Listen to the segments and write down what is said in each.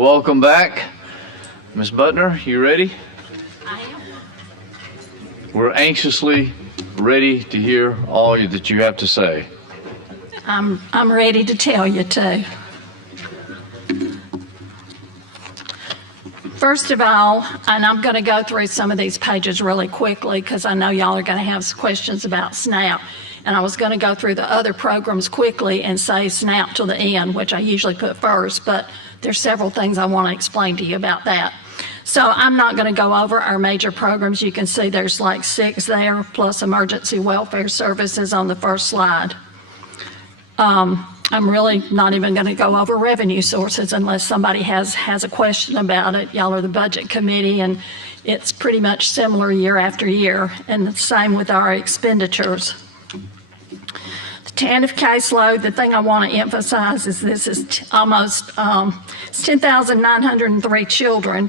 Welcome back. Ms. Buckner, you ready? I am. We're anxiously ready to hear all that you have to say. I'm ready to tell you too. First of all, and I'm going to go through some of these pages really quickly because I know y'all are going to have some questions about SNAP. And I was going to go through the other programs quickly and save SNAP till the end, which I usually put first, but there's several things I want to explain to you about that. So I'm not going to go over our major programs. You can see there's like 6 there, plus emergency welfare services on the first slide. I'm really not even going to go over revenue sources unless somebody has a question about it. Y'all are the budget committee, and it's pretty much similar year after year, and the same with our expenditures. The TANF caseload, the thing I want to emphasize is this is almost it's 10,903 children.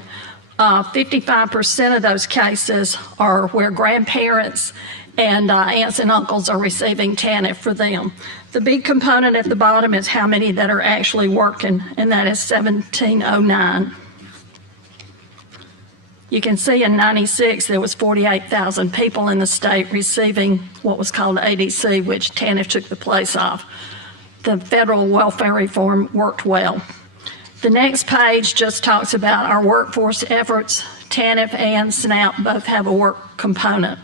55% of those cases are where grandparents and aunts and uncles are receiving TANF for them. The big component at the bottom is how many that are actually working, and that is 1,709. You can see in 96 there was 48,000 people in the state receiving what was called ADC, which TANF took the place of. The federal welfare reform worked well. The next page just talks about our workforce efforts. TANF and SNAP both have a work component.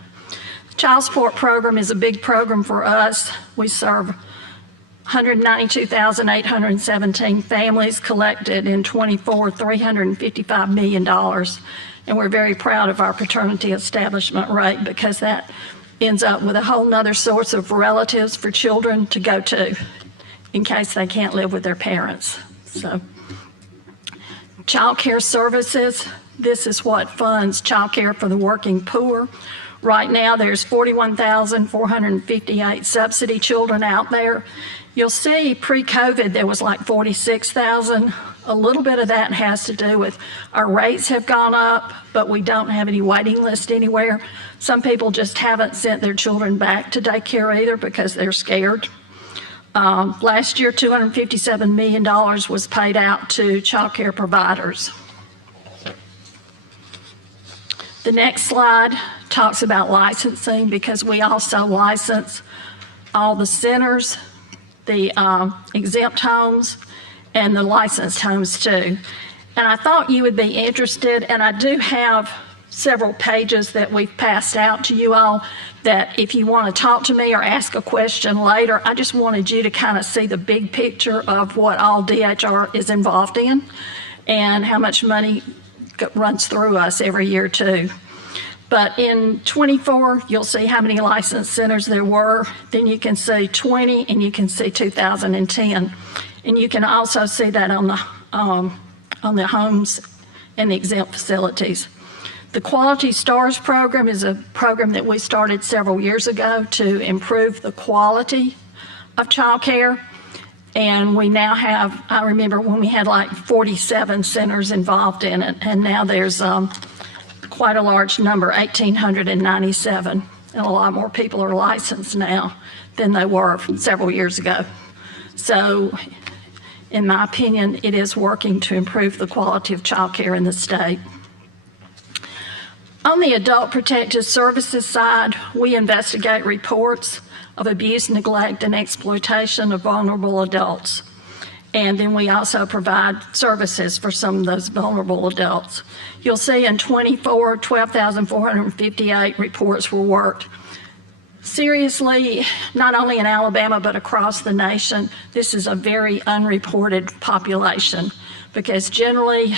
The child support program is a big program for us. We serve 192,817 families, collected in 24, $355 million. And we're very proud of our paternity establishment rate because that ends up with a whole nother source of relatives for children to go to in case they can't live with their parents. So, child care services, this is what funds child care for the working poor. Right now there's 41,458 subsidy children out there. You'll see pre-COVID there was like 46,000. A little bit of that has to do with our rates have gone up, but we don't have any waiting list anywhere. Some people just haven't sent their children back to daycare either because they're scared. Last year, $257 million was paid out to child care providers. The next slide talks about licensing because we also license all the centers, the exempt homes, and the licensed homes too. And I thought you would be interested, and I do have several pages that we've passed out to you all that if you want to talk to me or ask a question later, I just wanted you to kind of see the big picture of what all DHR is involved in and how much money runs through us every year too. But in 24, you'll see how many licensed centers there were. Then you can see 20, and you can see 2010. And you can also see that on the homes and the exempt facilities. The Quality Stars program is a program that we started several years ago to improve the quality of child care. And we now have, I remember when we had like 47 centers involved in it, and now there's quite a large number, 1,897. And a lot more people are licensed now than they were several years ago. So, in my opinion, it is working to improve the quality of child care in the state. On the Adult Protective Services side, we investigate reports of abuse, neglect, and exploitation of vulnerable adults. And then we also provide services for some of those vulnerable adults. You'll see in 24, 12,458 reports were worked. Seriously, not only in Alabama, but across the nation, this is a very unreported population because generally,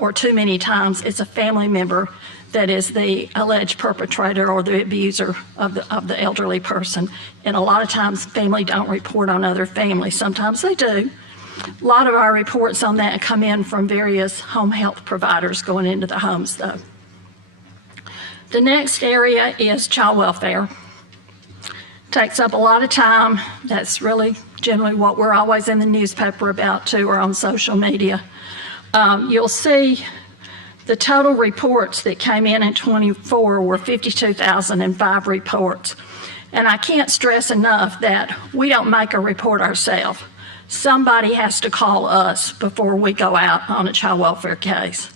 or too many times, it's a family member that is the alleged perpetrator or the abuser of the elderly person. And a lot of times, family don't report on other families. Sometimes they do. A lot of our reports on that come in from various home health providers going into the homes, though. The next area is child welfare. Takes up a lot of time. That's really generally what we're always in the newspaper about too, or on social media. You'll see the total reports that came in 24 were 52,005 reports. And I can't stress enough that we don't make a report ourselves. somebody has to call us before we go out on a child welfare case.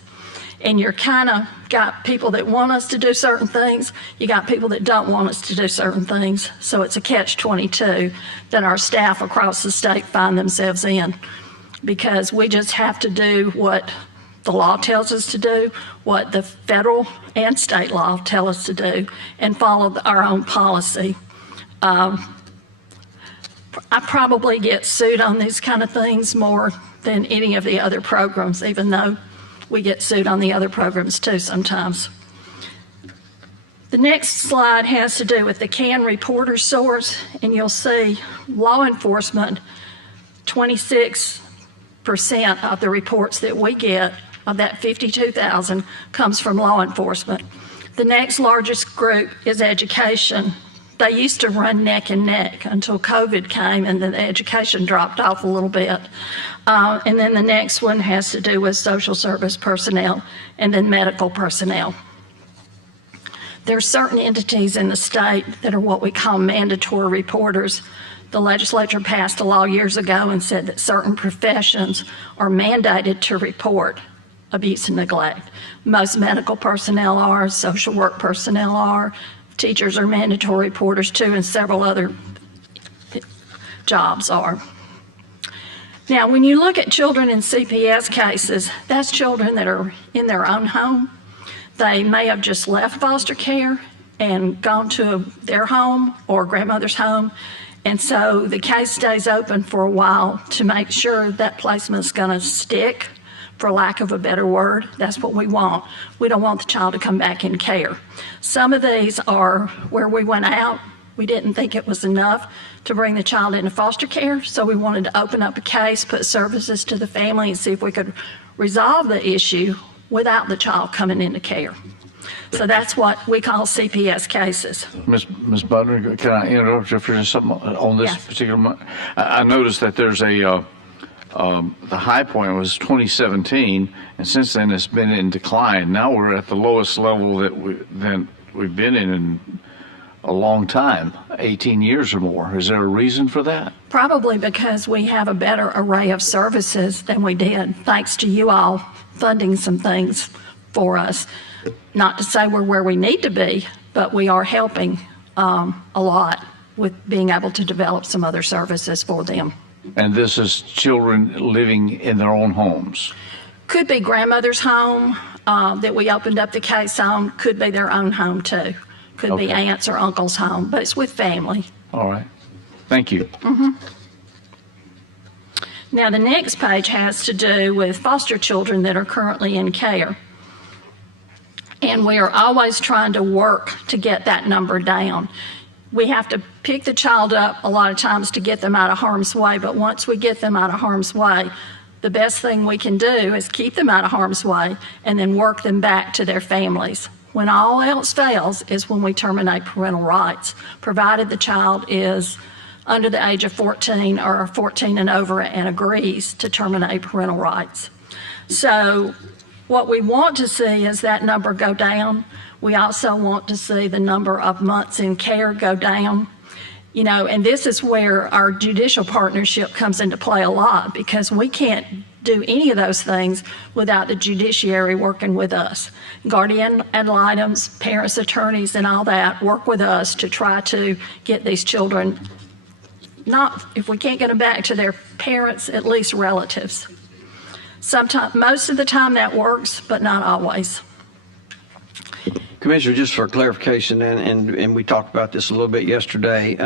And you're kind of got people that want us to do certain things. You got people that don't want us to do certain things. So it's a catch-22 that our staff across the state find themselves in, because we just have to do what the law tells us to do, what the federal and state law tell us to do, and follow our own policy. I probably get sued on these kind of things more than any of the other programs, even though we get sued on the other programs too sometimes. The next slide has to do with the CAN reporter source, and you'll see law enforcement, 26% of the reports that we get, of that 52,000, comes from law enforcement. The next largest group is education. They used to run neck and neck until COVID came, and then the education dropped off a little bit. And then the next one has to do with social service personnel and then medical personnel. There are certain entities in the state that are what we call mandatory reporters. The legislature passed a law years ago and said that certain professions are mandated to report abuse and neglect. Most medical personnel are, social work personnel are, teachers are mandatory reporters too, and several other jobs are. Now, when you look at children in CPS cases, that's children that are in their own home. They may have just left foster care and gone to their home or grandmother's home, and so the case stays open for a while to make sure that placement is going to stick, for lack of a better word. That's what we want. We don't want the child to come back in care. Some of these are where we went out. We didn't think it was enough to bring the child into foster care, so we wanted to open up a case, put services to the family, and see if we could resolve the issue without the child coming into care. So that's what we call CPS cases. Ms. Buckner, can I interrupt you for just something on this Yes. particular? I noticed that there's the high point was 2017, and since then it's been in decline. Now we're at the lowest level that we've been in a long time, 18 years or more. Is there a reason for that? Probably because we have a better array of services than we did, thanks to you all funding some things for us. Not to say we're where we need to be, but we are helping a lot with being able to develop some other services for them. And this is children living in their own homes? Could be grandmother's home that we opened up the case on, could be their own home too. Could be Okay. aunt's or uncle's home, but it's with family. All right. Thank you. Now, the next page has to do with foster children that are currently in care. And we are always trying to work to get that number down. We have to pick the child up a lot of times to get them out of harm's way, but once we get them out of harm's way, the best thing we can do is keep them out of harm's way and then work them back to their families. When all else fails is when we terminate parental rights, provided the child is under the age of 14 or 14 and over and agrees to terminate parental rights. So what we want to see is that number go down. We also want to see the number of months in care go down. You know, and this is where our judicial partnership comes into play a lot, because we can't do any of those things without the judiciary working with us. Guardian ad litems, parents' attorneys, and all that work with us to try to get these children, not, if we can't get them back to their parents, at least relatives. Sometimes, most of the time that works, but not always. Commissioner, just for clarification, and we talked about this a little bit yesterday,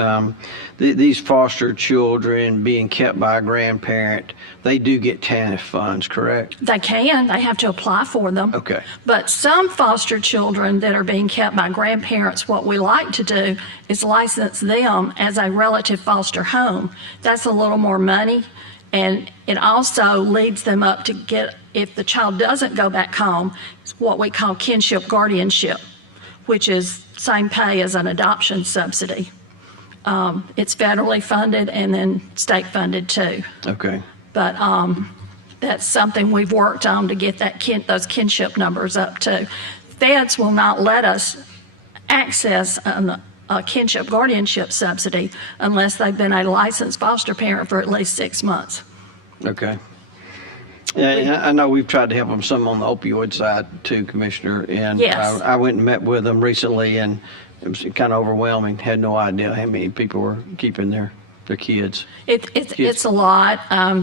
these foster children being kept by a grandparent, they do get TANF funds, correct? They can, they have to apply for them. Okay. But some foster children that are being kept by grandparents, what we like to do is license them as a relative foster home. That's a little more money, and it also leads them up to get, if the child doesn't go back home, it's what we call kinship guardianship, which is same pay as an adoption subsidy. It's federally funded and then state funded too. Okay. But that's something we've worked on to get that those kinship numbers up too. Feds will not let us access a kinship guardianship subsidy unless they've been a licensed foster parent for at least 6 months. Okay. Yeah, I know we've tried to help them some on the opioid side too, Commissioner. And Yes. I went and met with them recently, and it was kind of overwhelming. Had no idea how many people were keeping their kids. It's a lot.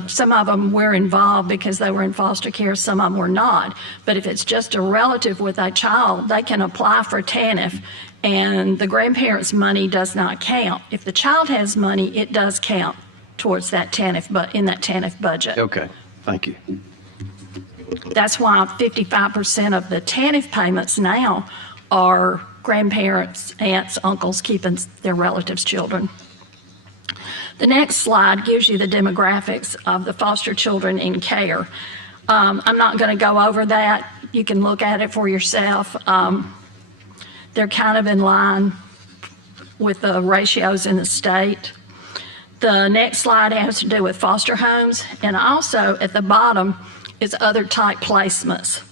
Some of them were involved because they were in foster care, some of them were not. But if it's just a relative with a child, they can apply for TANF, and the grandparents' money does not count. If the child has money, it does count towards that TANF, but in that TANF budget. Okay, thank you. That's why 55% of the TANF payments now are grandparents, aunts, uncles keeping their relatives' children. The next slide gives you the demographics of the foster children in care. I'm not going to go over that. You can look at it for yourself. They're kind of in line with the ratios in the state. The next slide has to do with foster homes, and also at the bottom is other type placements.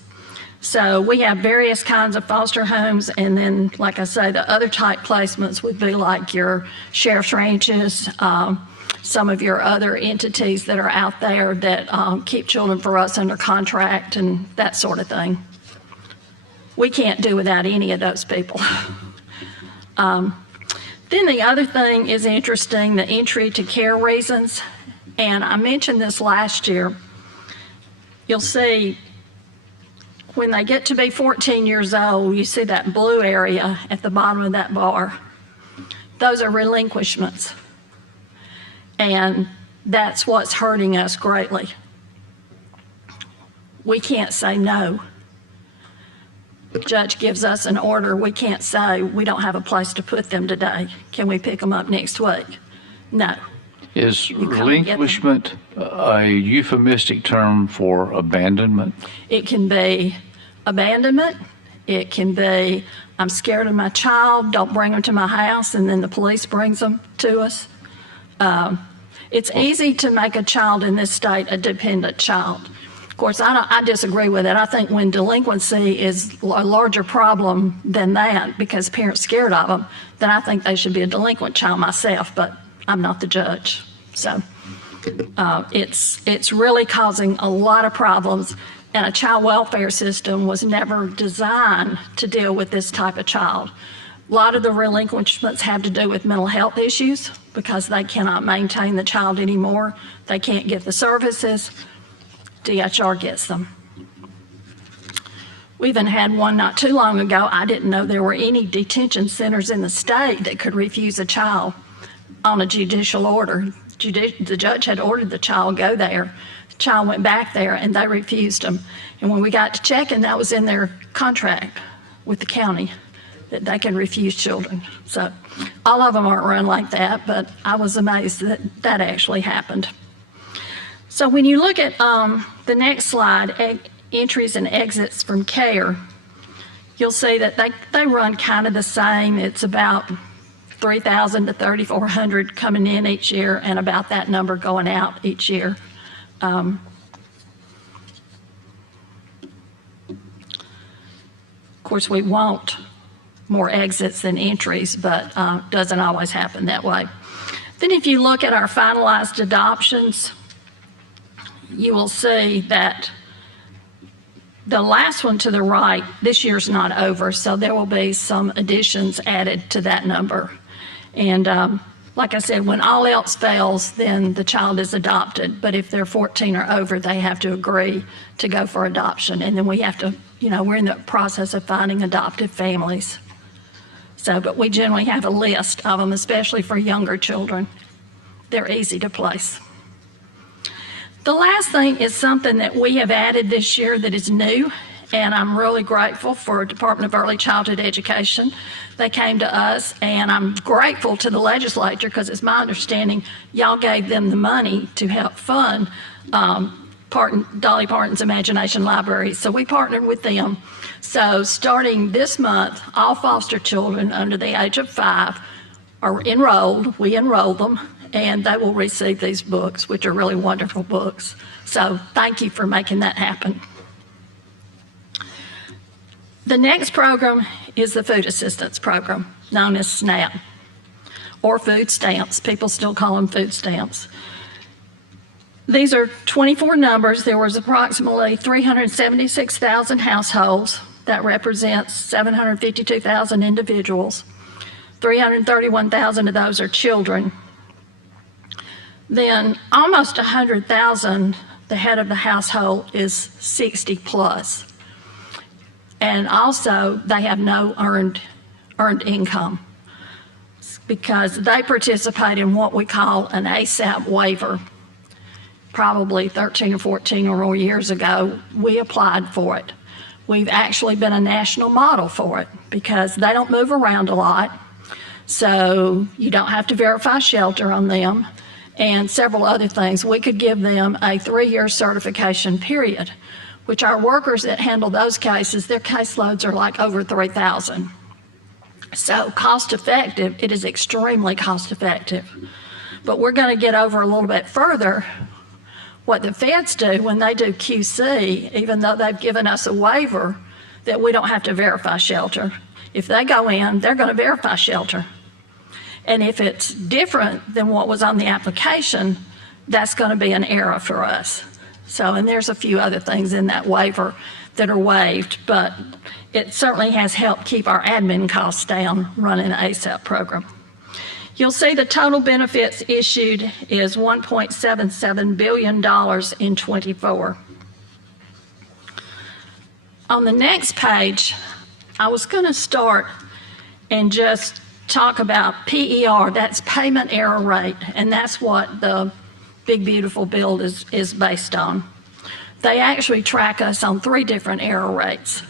So we have various kinds of foster homes, and then, like I say, the other type placements would be like your sheriff's ranches, some of your other entities that are out there that keep children for us under contract and that sort of thing. We can't do without any of those people. Then the other thing is interesting, the entry to care reasons. And I mentioned this last year. You'll see when they get to be 14 years old, you see that blue area at the bottom of that bar. Those are relinquishments. And that's what's hurting us greatly. We can't say no. The judge gives us an order. We can't say we don't have a place to put them today. Can we pick them up next week? No. Is come and get them. relinquishment a euphemistic term for abandonment? It can be abandonment. It can be, I'm scared of my child, don't bring them to my house, and then the police brings them to us. It's easy to make a child in this state a dependent child. Of course, I disagree with it. I think when delinquency is a larger problem than that because parents scared of them, then I think they should be a delinquent child myself, but I'm not the judge. So it's really causing a lot of problems, and a child welfare system was never designed to deal with this type of child. A lot of the relinquishments have to do with mental health issues because they cannot maintain the child anymore. They can't get the services. DHR gets them. We even had one not too long ago. I didn't know there were any detention centers in the state that could refuse a child on a judicial order. The judge had ordered the child go there. The child went back there and they refused him. And when we got to checking, that was in their contract with the county that they can refuse children. So all of them aren't run like that, but I was amazed that that actually happened. So when you look at the next slide, entries and exits from care, you'll see that they run kind of the same. It's about 3,000 to 3,400 coming in each year and about that number going out each year. Of course, we want more exits than entries, but doesn't always happen that way. Then if you look at our finalized adoptions, you will see that the last one to the right, this year's not over, so there will be some additions added to that number. And like I said, when all else fails, then the child is adopted. But if they're 14 or over, they have to agree to go for adoption. And then we have to, we're in the process of finding adoptive families. So, but we generally have a list of them, especially for younger children. They're easy to place. The last thing is something that we have added this year that is new, and I'm really grateful for Department of Early Childhood Education. They came to us, and I'm grateful to the legislature because it's my understanding y'all gave them the money to help fund Dolly Parton's Imagination Library. So we partnered with them. So starting this month, all foster children under the age of 5 are enrolled. We enroll them, and they will receive these books, which are really wonderful books. So thank you for making that happen. The next program is the food assistance program, known as SNAP, or food stamps. People still call them food stamps. These are 24 numbers. There was approximately 376,000 households. That represents 752,000 individuals. 331,000 of those are children. Then almost 100,000, the head of the household is 60 plus. And also they have no earned income because they participate in what we call an ASAP waiver. Probably 13 or 14 or more years ago, we applied for it. We've actually been a national model for it because they don't move around a lot. So you don't have to verify shelter on them and several other things. We could give them a 3-year certification period, which our workers that handle those cases, their caseloads are like over 3,000. So cost effective, it is extremely cost effective. But we're going to get over a little bit further what the feds do when they do QC, even though they've given us a waiver that we don't have to verify shelter. If they go in, they're going to verify shelter. And if it's different than what was on the application, that's going to be an error for us. So, and there's a few other things in that waiver that are waived, but it certainly has helped keep our admin costs down running an ASAP program. You'll see the total benefits issued is $1.77 billion in '24. On the next page, I was going to start and just talk about PER, that's payment error rate, and that's what the Big Beautiful Bill is based on. They actually track us on 3 different error rates.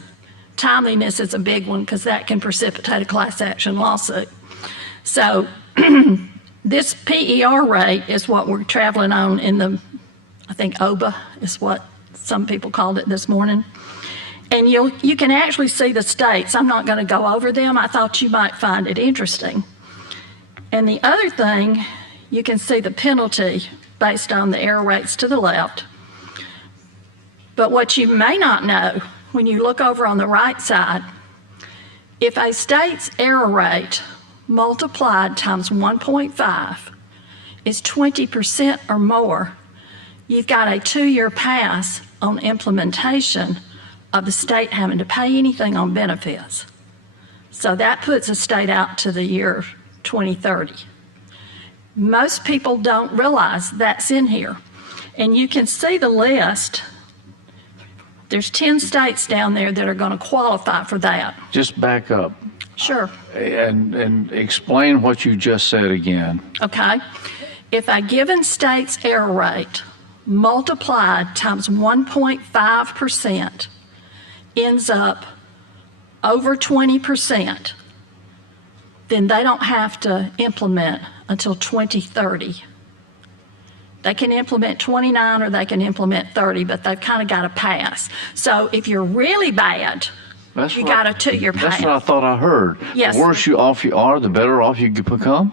Timeliness is a big one because that can precipitate a class action lawsuit. So this PER rate is what we're traveling on in the, I think OBA is what some people called it this morning. And you can actually see the states. I'm not going to go over them. I thought you might find it interesting. And the other thing, you can see the penalty based on the error rates to the left. But what you may not know, when you look over on the right side, if a state's error rate multiplied times 1.5 is 20% or more, you've got a 2-year pass on implementation of the state having to pay anything on benefits. So that puts a state out to the year 2030. Most people don't realize that's in here. And you can see the list. There's 10 states down there that are going to qualify for that. Just back up Sure. and explain what you just said again. Okay. If a given state's error rate multiplied times 1.5% ends up over 20%, then they don't have to implement until 2030. They can implement 29 or they can implement 30, but they've kind of got to pass. So if you're really bad, you got a 2-year pass. That's what I thought I heard. Yes. The worse off you are, the better off you could become?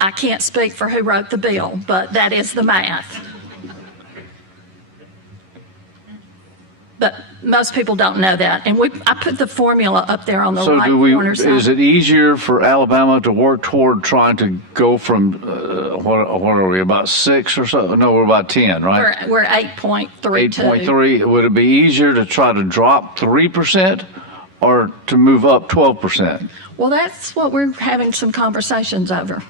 I can't speak for who wrote the bill, but that is the math. But most people don't know that. And I put the formula up there on the right corner side. Is it easier for Alabama to work toward trying to go from, what are we, about 6 or so? No, we're about 10, right? We're 8.32. 8.3. Would it be easier to try to drop 3% or to move up 12%? Well, that's what we're having some conversations over.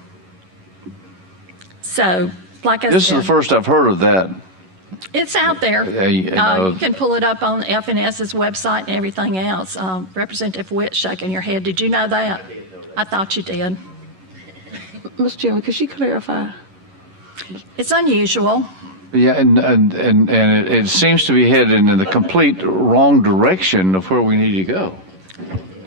So, like I said. This is the first I've heard of that. It's out there. You know, You can pull it up on FNS's website and everything else. Representative Witt shaking your head. Did you know that? I thought you did. Mr. Chairman, could she clarify? It's unusual. Yeah, and it seems to be headed in the complete wrong direction of where we need to go.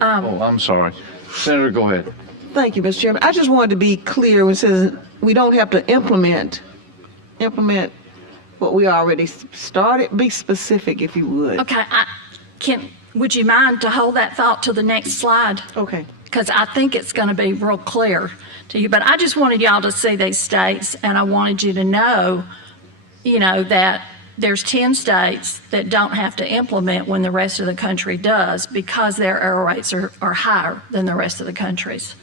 I'm sorry. Senator, go ahead. Thank you, Mr. Chairman. I just wanted to be clear when it says we don't have to implement what we already started. Be specific, if you would. Okay, would you mind to hold that thought to the next slide? Okay. Because I think it's going to be real clear to you. But I just wanted y'all to see these states, and I wanted you to know, that there's 10 states that don't have to implement when the rest of the country does because their error rates are higher than the rest of the country's.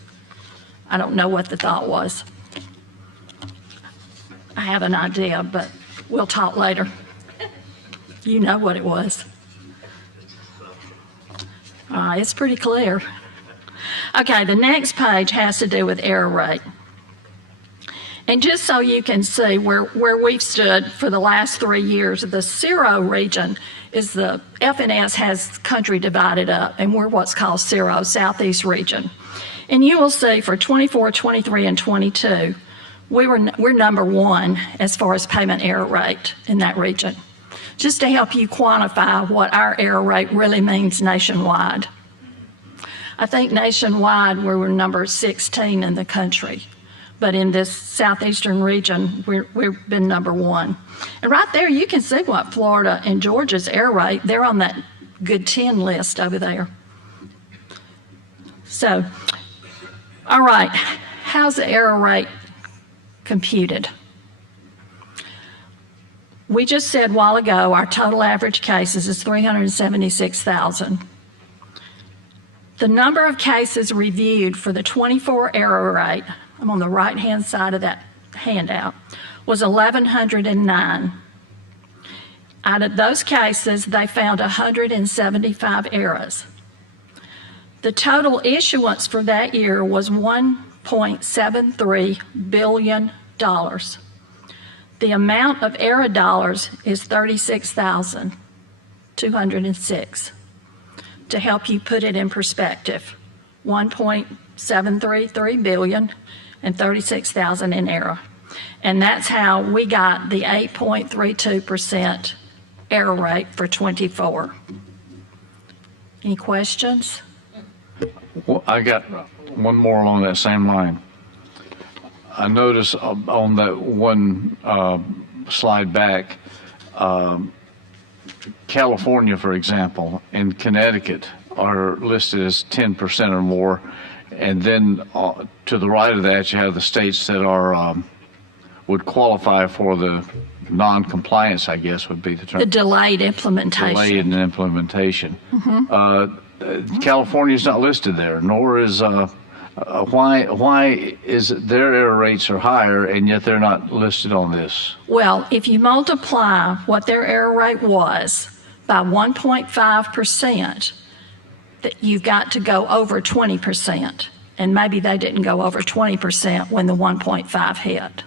I don't know what the thought was. I have an idea, but we'll talk later. You know what it was. It's pretty clear. Okay, the next page has to do with error rate. And just so you can see where we've stood for the last 3 years, the zero region is the FNS has country divided up, and we're what's called zero, Southeast region. And you will see for 24, 23, and 22, we're number one as far as payment error rate in that region. Just to help you quantify what our error rate really means nationwide. I think nationwide we were number 16 in the country. But in this southeastern region, we've been number one. And right there, you can see what Florida and Georgia's error rate, they're on that good 10 list over there. So, all right, how's the error rate computed? We just said a while ago, our total average cases is 376,000. The number of cases reviewed for the 24 error rate, I'm on the right-hand side of that handout, was 1,109. Out of those cases, they found 175 errors. The total issuance for that year was $1.73 billion. The amount of error dollars is 36,206. To help you put it in perspective, 1.733 billion and 36,000 in error. And that's how we got the 8.32% error rate for 24. Any questions? Well, I got one more along that same line. I noticed on that one slide back, California, for example, and Connecticut are listed as 10% or more. And then to the right of that, you have the states that are would qualify for the non-compliance, I guess would be the term. The delayed implementation. Delayed in implementation. California's not listed there, nor is why is their error rates are higher and yet they're not listed on this? Well, if you multiply what their error rate was by 1.5%, that you've got to go over 20%. And maybe they didn't go over 20% when the 1.5 hit.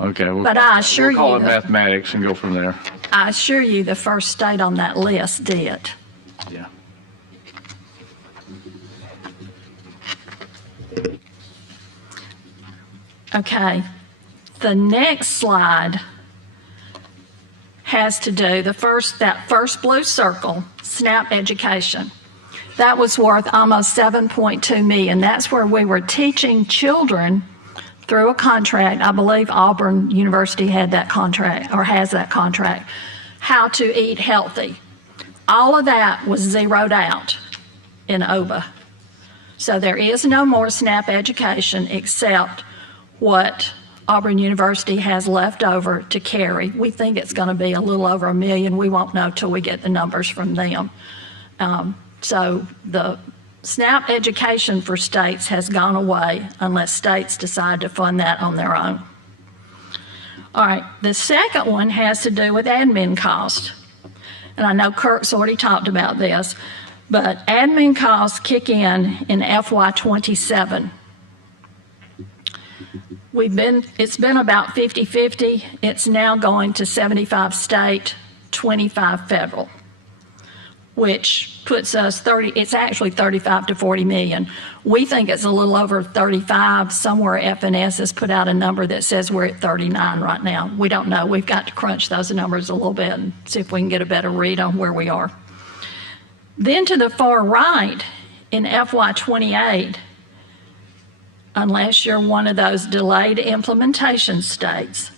Okay, But I assure we'll call you it mathematics and go from there. I assure you the first state on that list did. Yeah. Okay, the next slide has to do that first blue circle, SNAP education. That was worth almost 7.2 million. That's where we were teaching children through a contract. I believe Auburn University had that contract or has that contract, how to eat healthy. All of that was zeroed out in OBA. So there is no more SNAP education except what Auburn University has left over to carry. We think it's going to be a little over 1 million. We won't know till we get the numbers from them. So the SNAP education for states has gone away unless states decide to fund that on their own. All right, the second one has to do with admin cost. And I know Kirk's already talked about this, but admin costs kick in FY27. It's been about 50-50. It's now going to 75 state, 25 federal, which puts us it's actually 35 to 40 million. We think it's a little over 35. Somewhere FNS has put out a number that says we're at 39 right now. We don't know. We've got to crunch those numbers a little bit and see if we can get a better read on where we are. Then to the far right, in FY28, unless you're one of those delayed implementation states,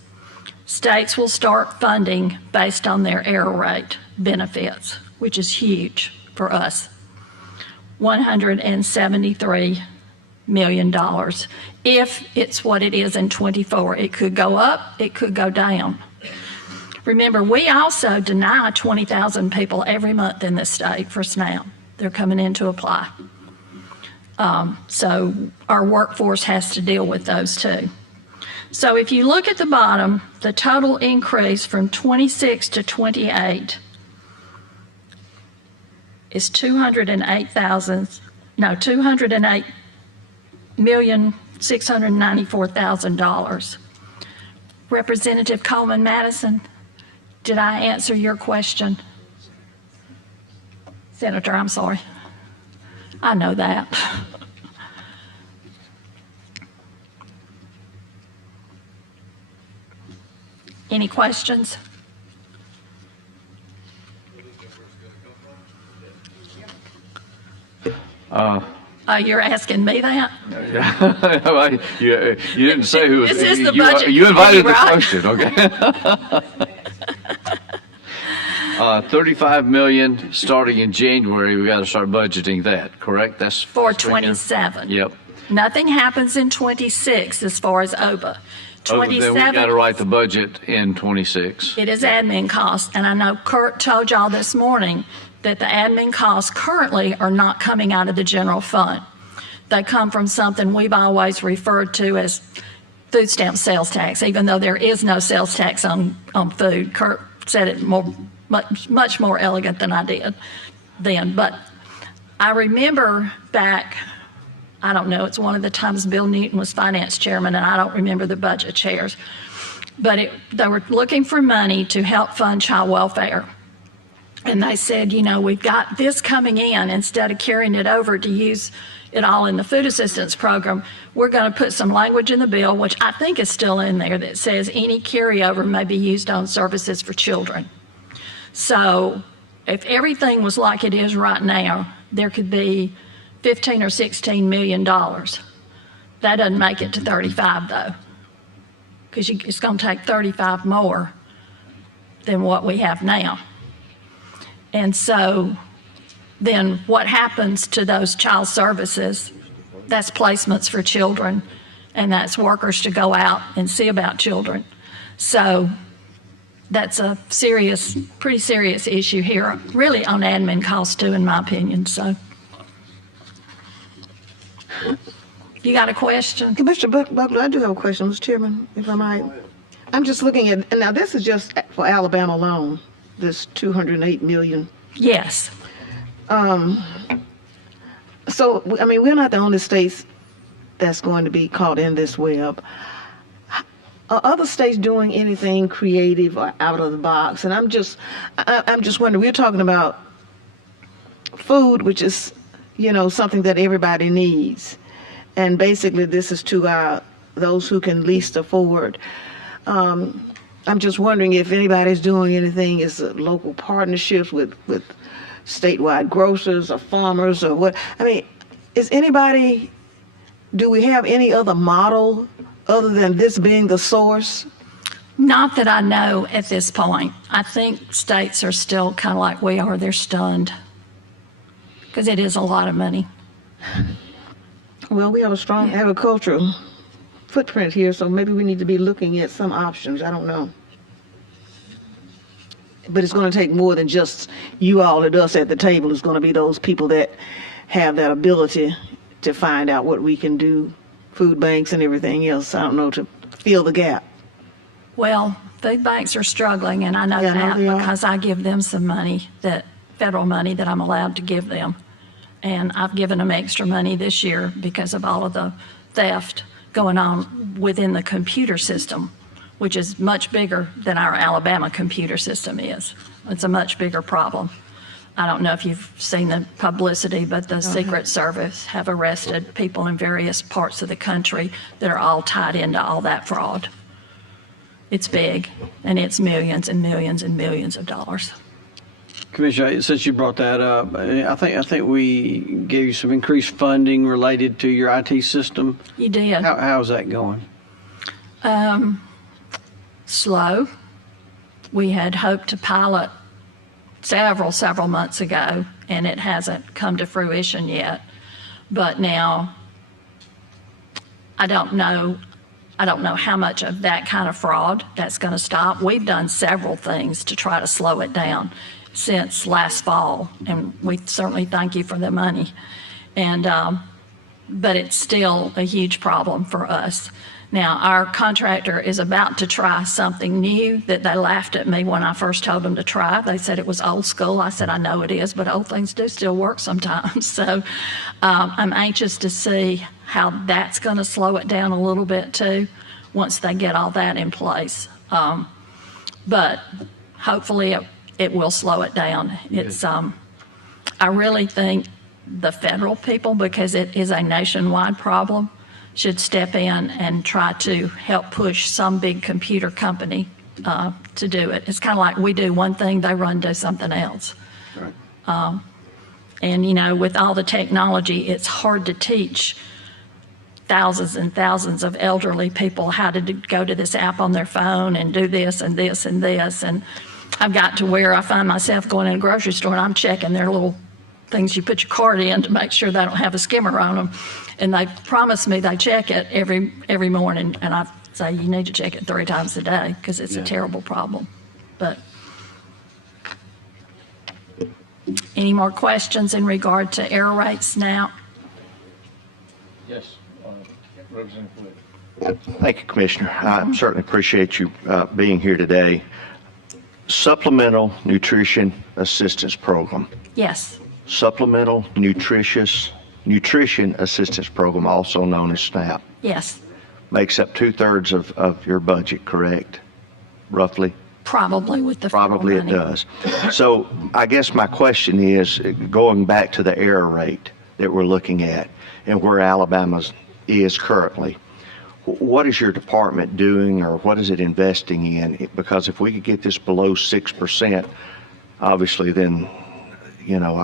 states will start funding based on their error rate benefits, which is huge for us. $173 million. If it's what it is in 24, it could go up, it could go down. Remember, we also deny 20,000 people every month in this state for SNAP. They're coming in to apply. So our workforce has to deal with those too. So if you look at the bottom, the total increase from 26 to 28 is $208,694,000. Representative Coleman Madison, did I answer your question? Senator, I'm sorry. I know that. Any questions? You're asking me that? You didn't say who was. This is the budget You invited the committee, right? question, okay? 35 million starting in January. We got to start budgeting that, correct? That's For fiscal year? 27. Yep. Nothing happens in 26 as far as OBA. Other than we got to 27, write the budget in 26. it is admin costs. And I know Kirk told y'all this morning that the admin costs currently are not coming out of the general fund. They come from something we've always referred to as food stamp sales tax, even though there is no sales tax on food. Kirk said it much more elegant than I did then. But I remember back, I don't know, it's one of the times Bill Newton was finance chairman, and I don't remember the budget chairs. But they were looking for money to help fund child welfare. And they said, you know, we've got this coming in, instead of carrying it over to use it all in the food assistance program, we're going to put some language in the bill, which I think is still in there, that says any carryover may be used on services for children. So if everything was like it is right now, there could be 15 or 16 million dollars. That doesn't make it to 35 though, because it's going to take 35 more than what we have now. And so then what happens to those child services? That's placements for children, and that's workers to go out and see about children. So that's a pretty serious issue here, really on admin costs too, in my opinion. So you got a question? Mr. Buckner, I do have a question, Mr. Chairman, if I might. I'm just looking at, and now this is just for Alabama alone, this 208 million. Yes. So, I mean, we're not the only states that's going to be caught in this web. Are other states doing anything creative or out of the box? And I'm just wondering, we're talking about food, which is, you know, something that everybody needs. And basically this is to those who can least afford. I'm just wondering if anybody's doing anything as local partnerships with statewide grocers or farmers or what. I mean, do we have any other model other than this being the source? Not that I know at this point. I think states are still kind of like we are. They're stunned because it is a lot of money. Well, we have a strong agricultural footprint here, so maybe we need to be looking at some options. I don't know. But it's going to take more than just you all and us at the table. It's going to be those people that have that ability to find out what we can do, food banks and everything else, I don't know, to fill the gap. Well, food banks are struggling, and I know Yeah, I know that they are. because I give them some money, federal money that I'm allowed to give them. And I've given them extra money this year because of all of the theft going on within the computer system, which is much bigger than our Alabama computer system is. It's a much bigger problem. I don't know if you've seen the publicity, but the Secret Service have arrested people in various parts of the country that are all tied into all that fraud. It's big, and it's millions and millions and millions of dollars. Commissioner, since you brought that up, I think we gave you some increased funding related to your IT system. You did. How's that going? Slow. We had hoped to pilot several months ago, and it hasn't come to fruition yet. But now, I don't know I don't know how much of that kind of fraud that's going to stop. We've done several things to try to slow it down since last fall, and we certainly thank you for the money. And but it's still a huge problem for us. Now, our contractor is about to try something new that they laughed at me when I first told them to try. They said it was old school. I said, I know it is, but old things do still work sometimes. So I'm anxious to see how that's going to slow it down a little bit too, once they get all that in place. But hopefully it will slow it down. It's I really think the federal people, because it is a nationwide problem, should step in and try to help push some big computer company to do it. It's kind of like we do one thing, they run do something else. Right. And, you know, with all the technology, it's hard to teach thousands and thousands of elderly people how to go to this app on their phone and do this and this and this. And I've got to where I find myself going in a grocery store and I'm checking their little things you put your card in to make sure they don't have a skimmer on them. And they promise me they check it every morning. And I say, you need to check it 3 times a day because it's a terrible problem. But any more questions in regard to error rates now? Yes, Representative Wood. Thank you, Commissioner. I certainly appreciate you being here today. Supplemental Nutrition Assistance Program. Yes, Supplemental Nutrition Assistance Program, also known as SNAP, yes, makes up 2/3 of your budget, correct? Roughly? probably with the federal Probably it money. does. So I guess my question is, going back to the error rate that we're looking at and where Alabama's is currently, what is your department doing or what is it investing in? Because if we could get this below 6%, obviously then, you know,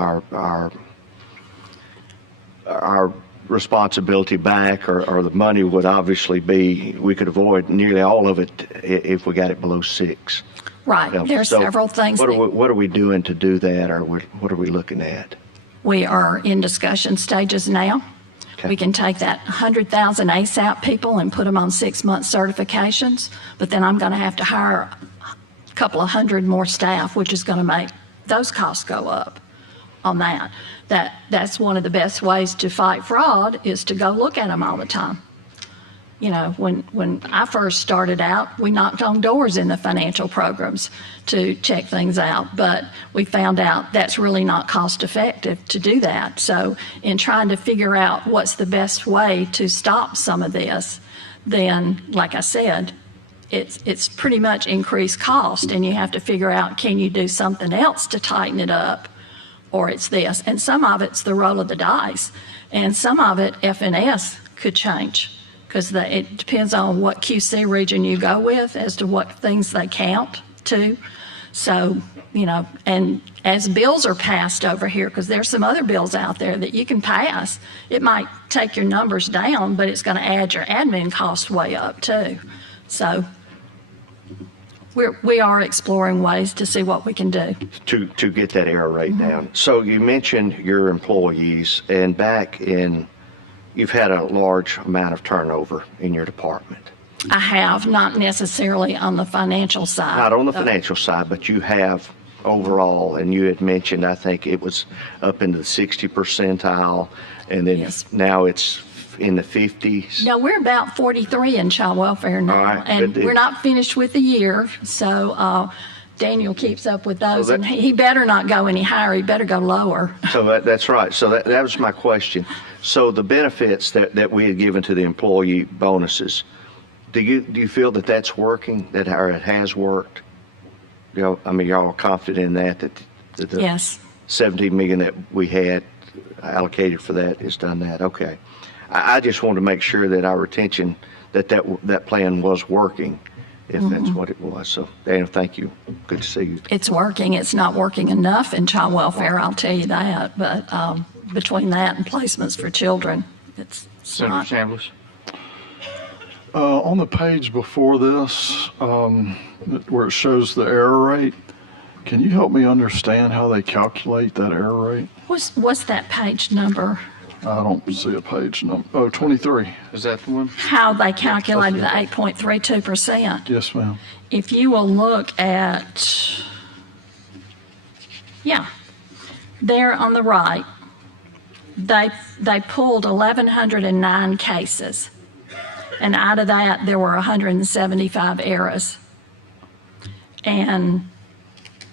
our responsibility back or the money would obviously be, we could avoid nearly all of it if we got it below 6. Right, there's So several things What that are we doing to do that, or what are we looking at? we are in discussion stages now. Okay. We can take that 100,000 ASAP people and put them on 6-month certifications, but then I'm going to have to hire a couple of hundred more staff, which is going to make those costs go up on that. That's one of the best ways to fight fraud is to go look at them all the time. You know, when I first started out, we knocked on doors in the financial programs to check things out, but we found out that's really not cost effective to do that. So in trying to figure out what's the best way to stop some of this, then, like I said, it's pretty much increased cost, and you have to figure out, can you do something else to tighten it up, or it's this. And some of it's the roll of the dice, and some of it F&S could change, because it depends on what QC region you go with as to what things they count to. So, you know, and as bills are passed over here, because there's some other bills out there that you can pass, it might take your numbers down, but it's going to add your admin cost way up too. So we are exploring ways to see what we can do. To get that error rate down. So you mentioned your employees, and you've had a large amount of turnover in your department. I have, not necessarily on the financial side. Not on the financial side, but you have overall, and you had mentioned, I think it was up into the 60 percentile, and then Yes. now it's in the 50s. No, we're about 43 in child welfare now, All right, and good deal. we're not finished with the year. So Daniel keeps up with those, that- and he better not go any higher. He better go lower. So that's right. So that was my question. So the benefits that we had given to the employee bonuses, do you feel that that's working, or it has worked? You know, I mean, y'all are confident in that the Yes. 17 million that we had allocated for that has done that. Okay. I just wanted to make sure that our retention, that plan was working, if that's what it was. So, Daniel, thank you. Good to see you. It's working. It's not working enough in child welfare, I'll tell you that. But between that and placements for children, it's Senator not. Chambliss. On the page before this, where it shows the error rate, can you help me understand how they calculate that error rate? What's that page number? I don't see a page number. Oh, 23. Is that the one? how they calculated the 8.32%. Yes, ma'am. If you will look at, yeah, there on the right, they pulled 1,109 cases. And out of that, there were 175 errors. And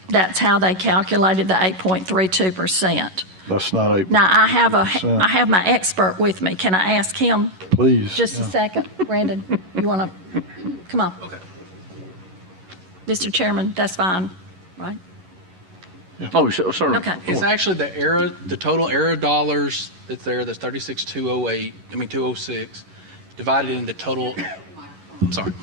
that's how they calculated the 8.32%. That's not a, Now, I have my expert with me. Can I ask him please. just a second? Brandon, you want to, come on. Okay. Mr. Chairman, that's fine, right? Oh, sorry. Okay. It's actually the total error dollars that's there, that's 206, divided into total, I'm sorry.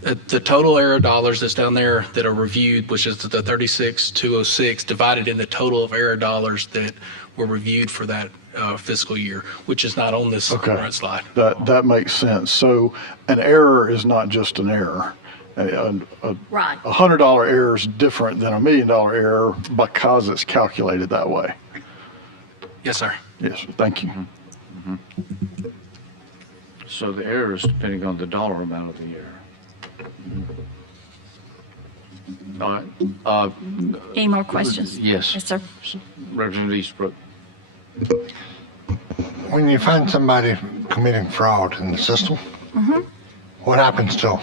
The total error dollars that's down there that are reviewed, which is the 36,206, divided in the total of error dollars that were reviewed for that fiscal year, which is not on this current slide. That makes sense. So an error is not just an error. Right. A $100 error is different than a $1 million error because it's calculated that way. Yes, sir. Yes, thank you. So the error is depending on the dollar amount of the error. All right. Any more questions? Yes. Yes, sir. Representative Eastbrook. When you find somebody committing fraud in the system, what happens to them?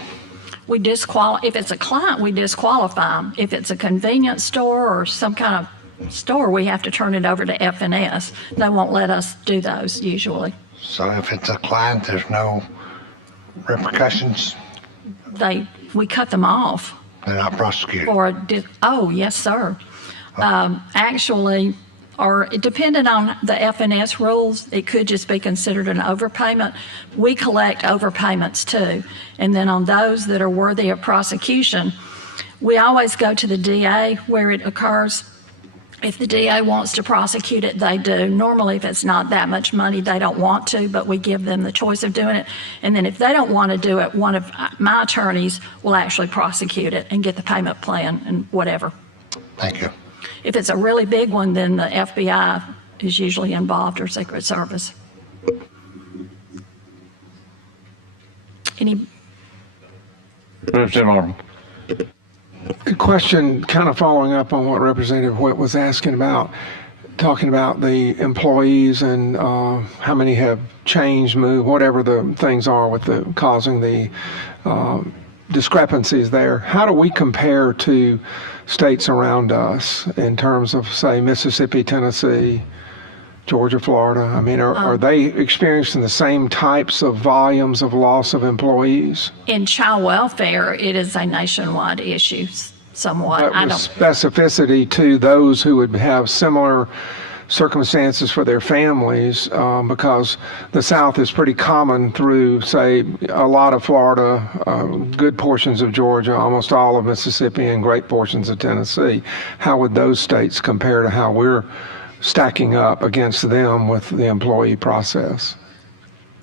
If it's a client, we disqualify them. If it's a convenience store or some kind of store, we have to turn it over to F&S. They won't let us do those usually. So if it's a client, there's no repercussions? We cut them off. They're not prosecuted? Oh, yes, sir. Actually, or depending on the F&S rules, it could just be considered an overpayment. We collect overpayments too. And then on those that are worthy of prosecution, we always go to the DA where it occurs. If the DA wants to prosecute it, they do. Normally, if it's not that much money, they don't want to, but we give them the choice of doing it. And then if they don't want to do it, one of my attorneys will actually prosecute it and get the payment plan and whatever. Thank you. If it's a really big one, then the FBI is usually involved or Secret Service. Any? Representative Arnold. A question kind of following up on what Representative Witt was asking about, talking about the employees and how many have changed, moved, whatever the things are with causing the discrepancies there. How do we compare to states around us in terms of, say, Mississippi, Tennessee, Georgia, Florida? I mean, are they experiencing the same types of volumes of loss of employees? In child welfare, it is a nationwide issue somewhat. But with specificity to those who would have similar circumstances for their families, because the South is pretty common through, say, a lot of Florida, good portions of Georgia, almost all of Mississippi, and great portions of Tennessee. How would those states compare to how we're stacking up against them with the employee process?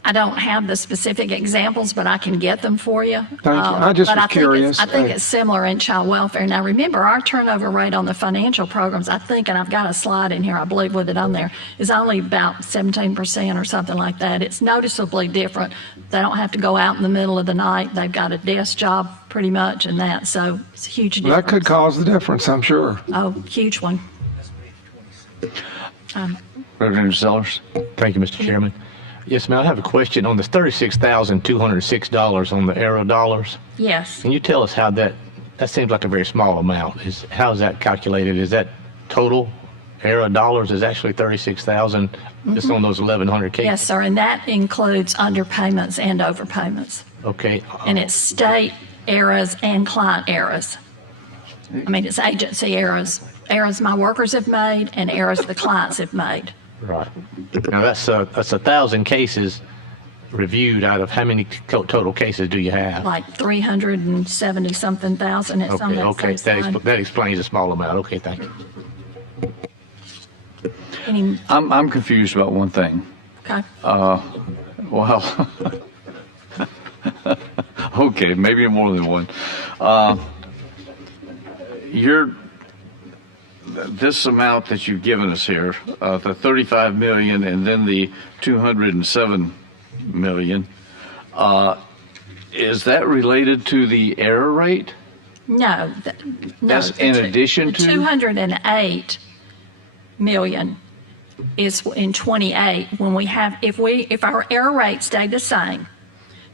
I don't have the specific examples, but I can get them for you. Thank you. I just was curious. I think it's similar in child welfare. Now, remember, our turnover rate on the financial programs, I think, and I've got a slide in here, I believe, with it on there, is only about 17% or something like that. It's noticeably different. They don't have to go out in the middle of the night. They've got a desk job pretty much and that, so it's a huge difference. That could cause the difference, I'm sure. Oh, huge one. Representative Sellers. Thank you, Mr. Chairman. Yes, ma'am, I have a question on the $36,206 on the Aero dollars. Yes. Can you tell us how that seems like a very small amount. How is that calculated? Is that total Aero dollars is actually 36,000 just on those 1,100 cases? Yes, sir, and that includes underpayments and overpayments. Okay. And it's state errors and client errors. I mean, it's agency errors my workers have made and errors the clients have made. Right. Now that's 1,000 cases reviewed out of how many total cases do you have? Like 370 something thousand. It's on that Okay. same slide. That explains a small amount. Okay, thank you. I'm confused about one thing. Okay. Well, okay, maybe more than one. this amount that you've given us here, the 35 million and then the 207 million, is that related to the error rate? No. That's in addition to? The 208 million is in 28 when we have, if our error rate stayed the same,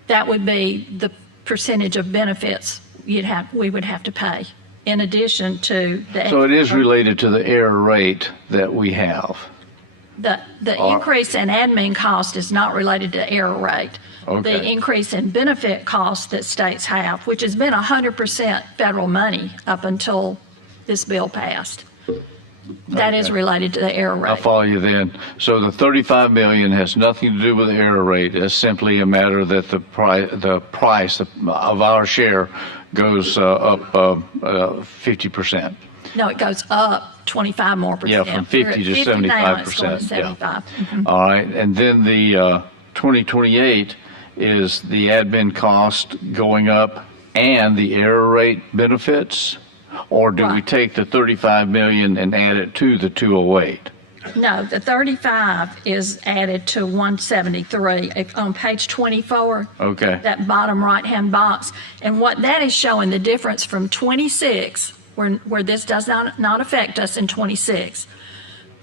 that would be the percentage of benefits we would have to pay in addition to the. So it is related to the error rate that we have. The increase in admin cost is not related to error rate. Okay. The increase in benefit costs that states have, which has been 100% federal money up until this bill passed, that is related to the error rate. I'll follow you then. So the 35 million has nothing to do with the error rate. It's simply a matter that the price of our share goes up 50%. No, it goes up 25 more percent. Yeah, from 50 to 75%. Now it's going to 75. Yeah. All right, and then the 2028 is the admin cost going up and the error rate benefits? Or do we Right. take the 35 million and add it to the 208? No, the 35 is added to 173 on page 24. Okay. That bottom right-hand box. And what that is showing the difference from 26, where this does not affect us in 26,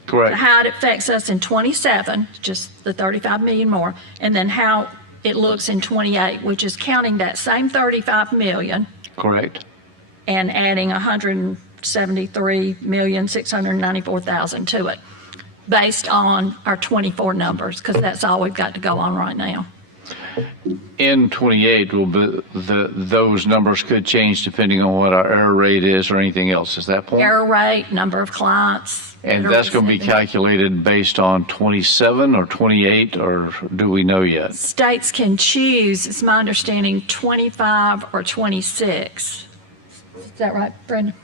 Correct. how it affects us in 27, just the 35 million more, and then how it looks in 28, which is counting that same 35 million Correct. and adding 173,694,000 to it, based on our 24 numbers, because that's all we've got to go on right now. In 28, those numbers could change depending on what our error rate is or anything else. Is that point? Error rate, number of clients. And that are that's going to be receiving. calculated based on 27 or 28, or do we know yet? States can choose, it's my understanding, 25 or 26. Is that right, Brenda?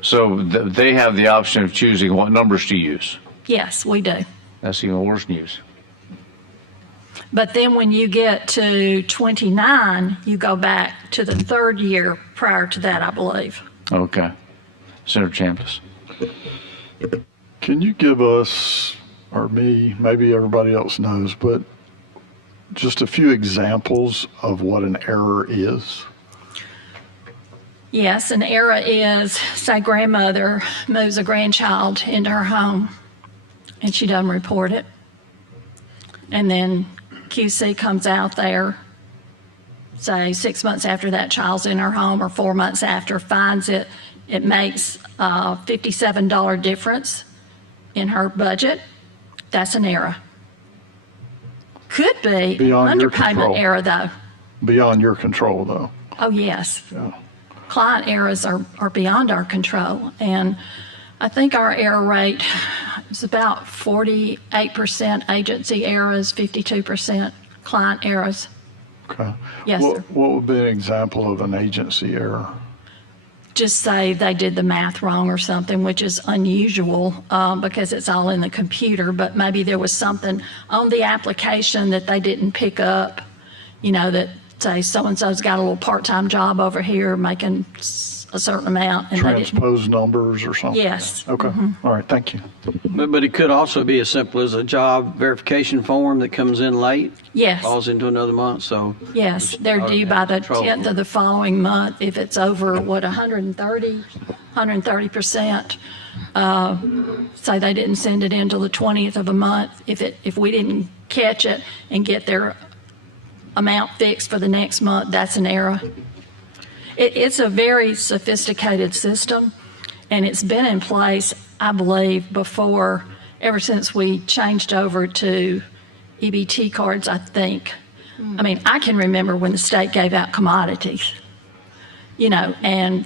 So they have the option of choosing what numbers to use. Yes, we do. That's even worse news. But then when you get to 29, you go back to the third year prior to that, I believe. Okay. Senator Chambliss. Can you give us, or me, maybe everybody else knows, but just a few examples of what an error is? Yes, an error is, say grandmother moves a grandchild into her home and she doesn't report it. And then QC comes out there, say 6 months after that child's in her home or 4 months after, finds it. It makes a $57 difference in her budget. That's an error. Could be Beyond your underpayment control. error though. Beyond your control, though. Oh, yes. Yeah. Client errors are beyond our control. And I think our error rate is about 48% agency errors, 52% client errors. Okay. Yes, What, sir. what would be an example of an agency error? Just say they did the math wrong or something, which is unusual because it's all in the computer, but maybe there was something on the application that they didn't pick up, that say so-and-so's got a little part-time job over here making a certain amount. And they didn't. Transpose numbers or something? Yes. Okay. All right. Thank you. But it could also be as simple as a job verification form that comes in late, Yes. falls into another month, so. Yes, they're due by the Control. 10th of the following month if it's over, 130%. Say they didn't send it in till the 20th of a month. If we didn't catch it and get their amount fixed for the next month, that's an error. It's a very sophisticated system, and it's been in place, I believe, ever since we changed over to EBT cards, I think. I mean, I can remember when the state gave out commodities, and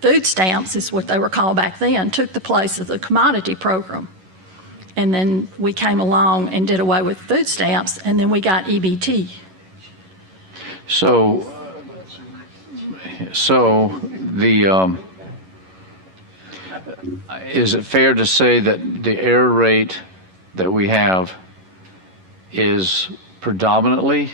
food stamps is what they were called back then, took the place of the commodity program. And then we came along and did away with food stamps, and then we got EBT. So the is it fair to say that the error rate that we have is predominantly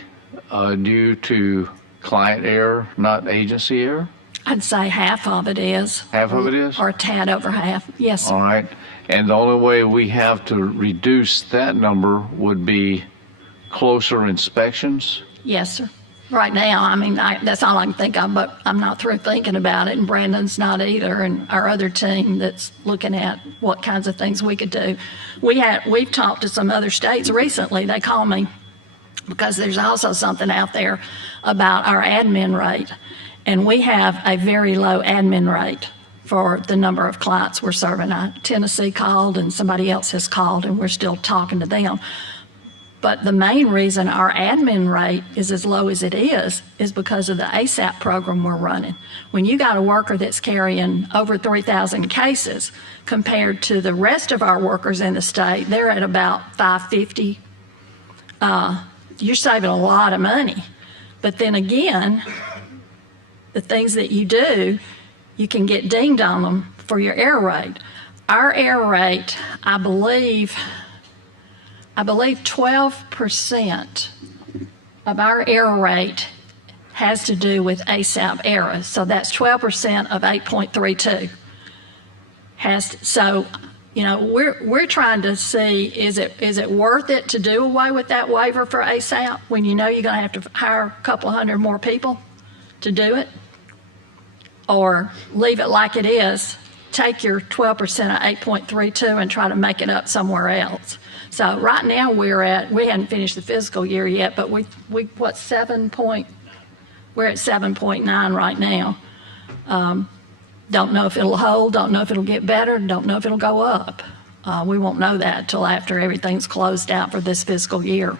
due to client error, not agency error? I'd say half of it is. Half of it is? Or a tad over half. Yes, sir. All right. And the only way we have to reduce that number would be closer inspections? Yes, sir. Right now, I mean, that's all I can think of, but I'm not through thinking about it, and Brandon's not either, and our other team that's looking at what kinds of things we could do. We've talked to some other states recently. They call me because there's also something out there about our admin rate, and we have a very low admin rate for the number of clients we're serving. Tennessee called, and somebody else has called, and we're still talking to them. But the main reason our admin rate is as low as it is because of the ASAP program we're running. When you got a worker that's carrying over 3,000 cases compared to the rest of our workers in the state, they're at about 550. You're saving a lot of money. But then again, the things that you do, you can get dinged on them for your error rate. Our error rate, I believe 12% of our error rate has to do with ASAP errors. So that's 12% of 8.32. So, you know, we're trying to see, is it worth it to do away with that waiver for ASAP when you know you're going to have to hire a couple hundred more people to do it? Or leave it like it is, take your 12% of 8.32 and try to make it up somewhere else. So right now we hadn't finished the fiscal year yet, but we're at 7.9 right now. Don't know if it'll hold, don't know if it'll get better, don't know if it'll go up. We won't know that till after everything's closed out for this fiscal year.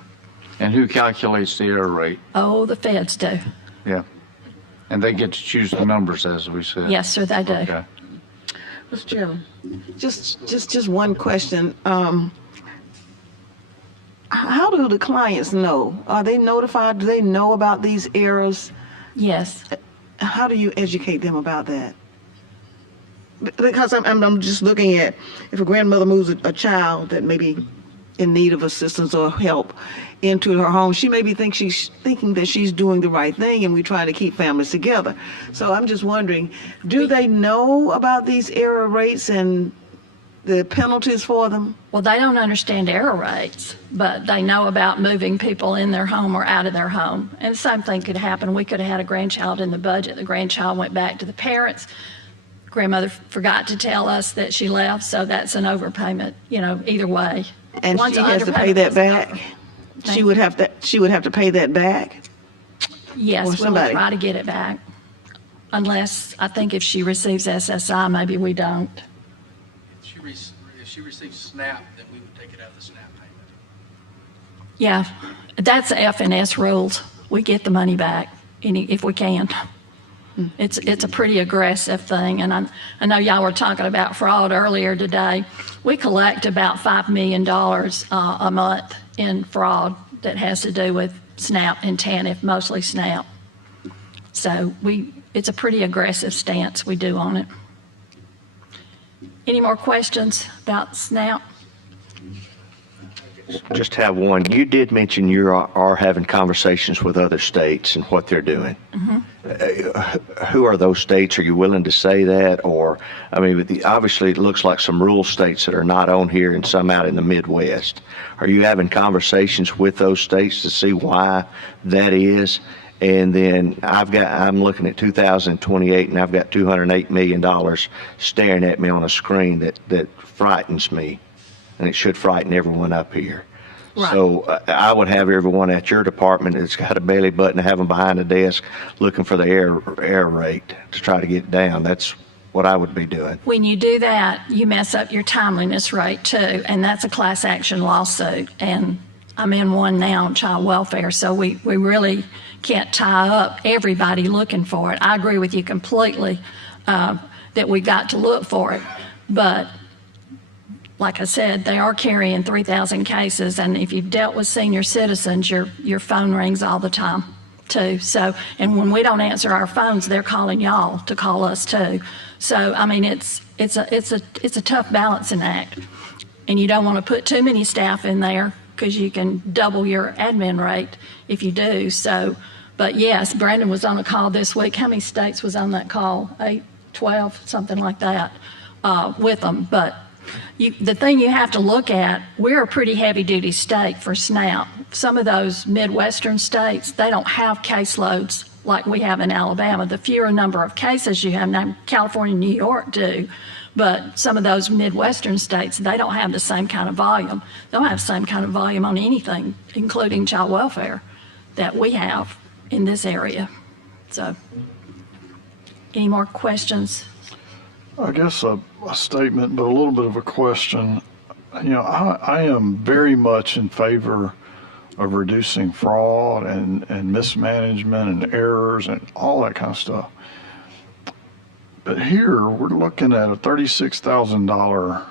And who calculates the error rate? Oh, the feds do. Yeah. And they get to choose the numbers, as we said. Yes, sir, they do. Okay. Mr. Chairman, just one question. How do the clients know? Are they notified? Do they know about these errors? Yes. How do you educate them about that? Because I'm just looking at if a grandmother moves a child that may be in need of assistance or help into her home, she may be thinking that she's doing the right thing, and we try to keep families together. So I'm just wondering, do they know about these error rates and the penalties for them? Well, they don't understand error rates, but they know about moving people in their home or out of their home. And the same thing could happen. We could have had a grandchild in the budget. The grandchild went back to the parents. Grandmother forgot to tell us that she left, so that's an overpayment, you know, either way. And Once she an has to pay underpayment that is back? over. She would have to pay that back? Yes, Or we'll somebody. try to get it back. Unless, I think if she receives SSI, maybe we don't. If she receives SNAP, then we would take it out of the SNAP payment. Yeah, that's F&S rules. We get the money back if we can. It's a pretty aggressive thing, and I know y'all were talking about fraud earlier today. We collect about $5 million a month in fraud that has to do with SNAP and TANF, mostly SNAP. So it's a pretty aggressive stance we do on it. Any more questions about SNAP? Just have one. You did mention you are having conversations with other states and what they're doing. Who are those states? Are you willing to say that? Or, I mean, obviously it looks like some rural states that are not on here and some out in the Midwest. Are you having conversations with those states to see why that is? And then I'm looking at 2028 and I've got $208 million staring at me on a screen that frightens me. And it should frighten everyone up here. Right. So I would have everyone at your department that's got a belly button, have them behind the desk looking for the error rate to try to get it down. That's what I would be doing. When you do that, you mess up your timeliness rate too, and that's a class action lawsuit. And I'm in one now on child welfare, so we really can't tie up everybody looking for it. I agree with you completely that we got to look for it, but like I said, they are carrying 3,000 cases, and if you've dealt with senior citizens, your phone rings all the time too. So, and when we don't answer our phones, they're calling y'all to call us too. So, I mean, it's a tough balancing act, and you don't want to put too many staff in there because you can double your admin rate if you do. So, But yes, Brandon was on a call this week. How many states was on that call? 8, 12, something like that, with them. But the thing you have to look at, we're a pretty heavy-duty state for SNAP. Some of those Midwestern states, they don't have caseloads like we have in Alabama. The fewer number of cases you have, now California and New York do, but some of those Midwestern states, they don't have the same kind of volume. They don't have the same kind of volume on anything, including child welfare, that we have in this area. So, any more questions? I guess a statement, but a little bit of a question. I am very much in favor of reducing fraud and mismanagement and errors and all that kind of stuff. But here we're looking at a $36,000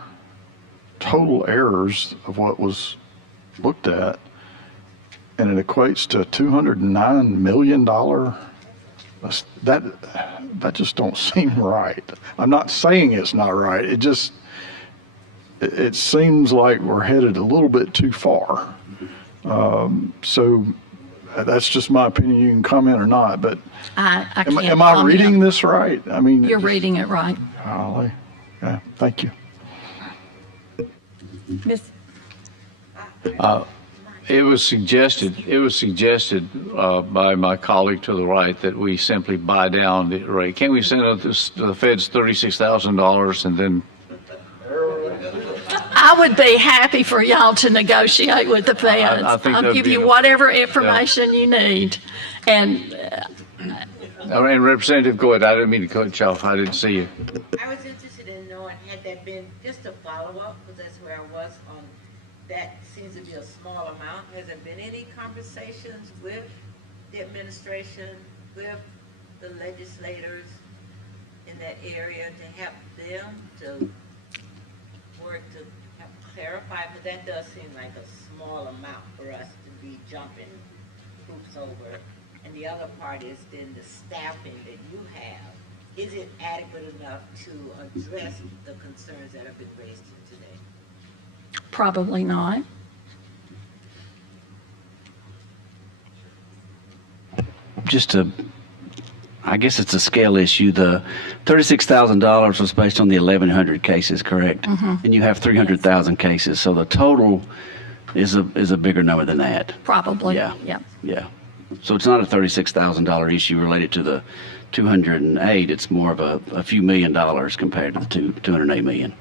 total errors of what was looked at, and it equates to $209 million. That just don't seem right. I'm not saying it's not right. It seems like we're headed a little bit too far. So that's just my opinion. You can comment or not, but I can't am I comment. reading this right? I mean, You're reading it right. Golly. Yeah, thank you. Miss, It was suggested by my colleague to the right that we simply buy down the rate. Can't we send the feds $36,000 and then? I would be happy for y'all to negotiate with the feds. I think I'll that'd give be you whatever information you need. And And Representative, go ahead. I didn't mean to cut you off. I didn't see you. I was interested in knowing, had that been just a follow-up, because that's where I was on, that seems to be a small amount. Has there been any conversations with the administration, with the legislators in that area to help them to work to help clarify? But that does seem like a small amount for us to be jumping hoops over. And the other part is then the staffing that you have. Is it adequate enough to address the concerns that have been raised here today? probably not. I guess it's a scale issue. The $36,000 was based on the 1,100 cases, correct? Mm-hmm. And you have 300,000 cases, so the total is a bigger number than that. Probably. Yeah. Yeah. Yeah. So it's not a $36,000 issue related to the 208. It's more of a few million dollars compared to the 208 million.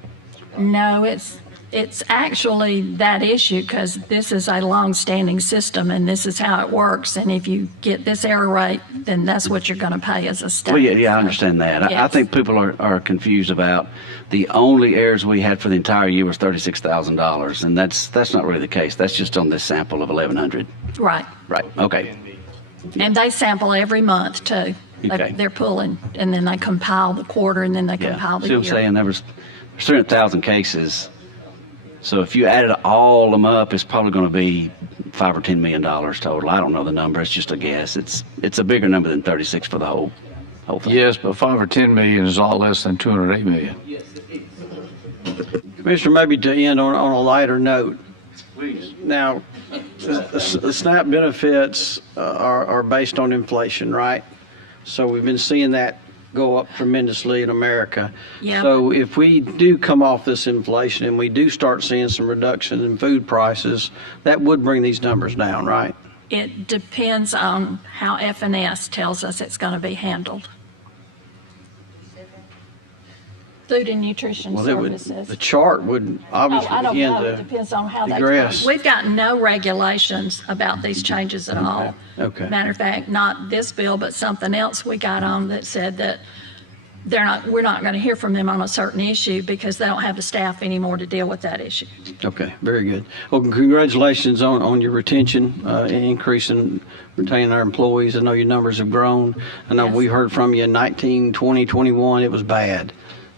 No, it's actually that issue because this is a long-standing system and this is how it works. And if you get this error rate, then that's what you're going to pay as a state. Well, yeah, I understand that. I Yes. think people are confused about the only errors we had for the entire year was $36,000, and that's not really the case. That's just on this sample of 1,100. Right. Right. Okay. And they sample every month too. Okay. They're pulling and then they compile the quarter and then they compile the See year. what I'm saying? There's 300,000 cases. So if you added all of them up, it's probably going to be $5 or $10 million total. I don't know the number. It's just a guess. It's a bigger number than 36 for the whole thing. Yes, but 5 or 10 million is a lot less than 208 million. Commissioner, maybe to end on a lighter note. Please. Now, the SNAP benefits are based on inflation, right? So we've been seeing that go up tremendously in America. Yeah. So if we do come off this inflation and we do start seeing some reduction in food prices, that would bring these numbers down, right? It depends on how F&S tells us it's going to be handled. Food and Nutrition Well, Services. the chart would obviously I don't begin know. It to depends on how they. digress. We've got no regulations about these changes at all. Okay. Matter of fact, not this bill, but something else we got on that said that we're not going to hear from them on a certain issue because they don't have the staff anymore to deal with that issue. Okay, very good. Well, congratulations on your retention, increase in retaining our employees. I know your numbers have grown. I know Yes. we heard from you in 19, 20, 21, it was bad.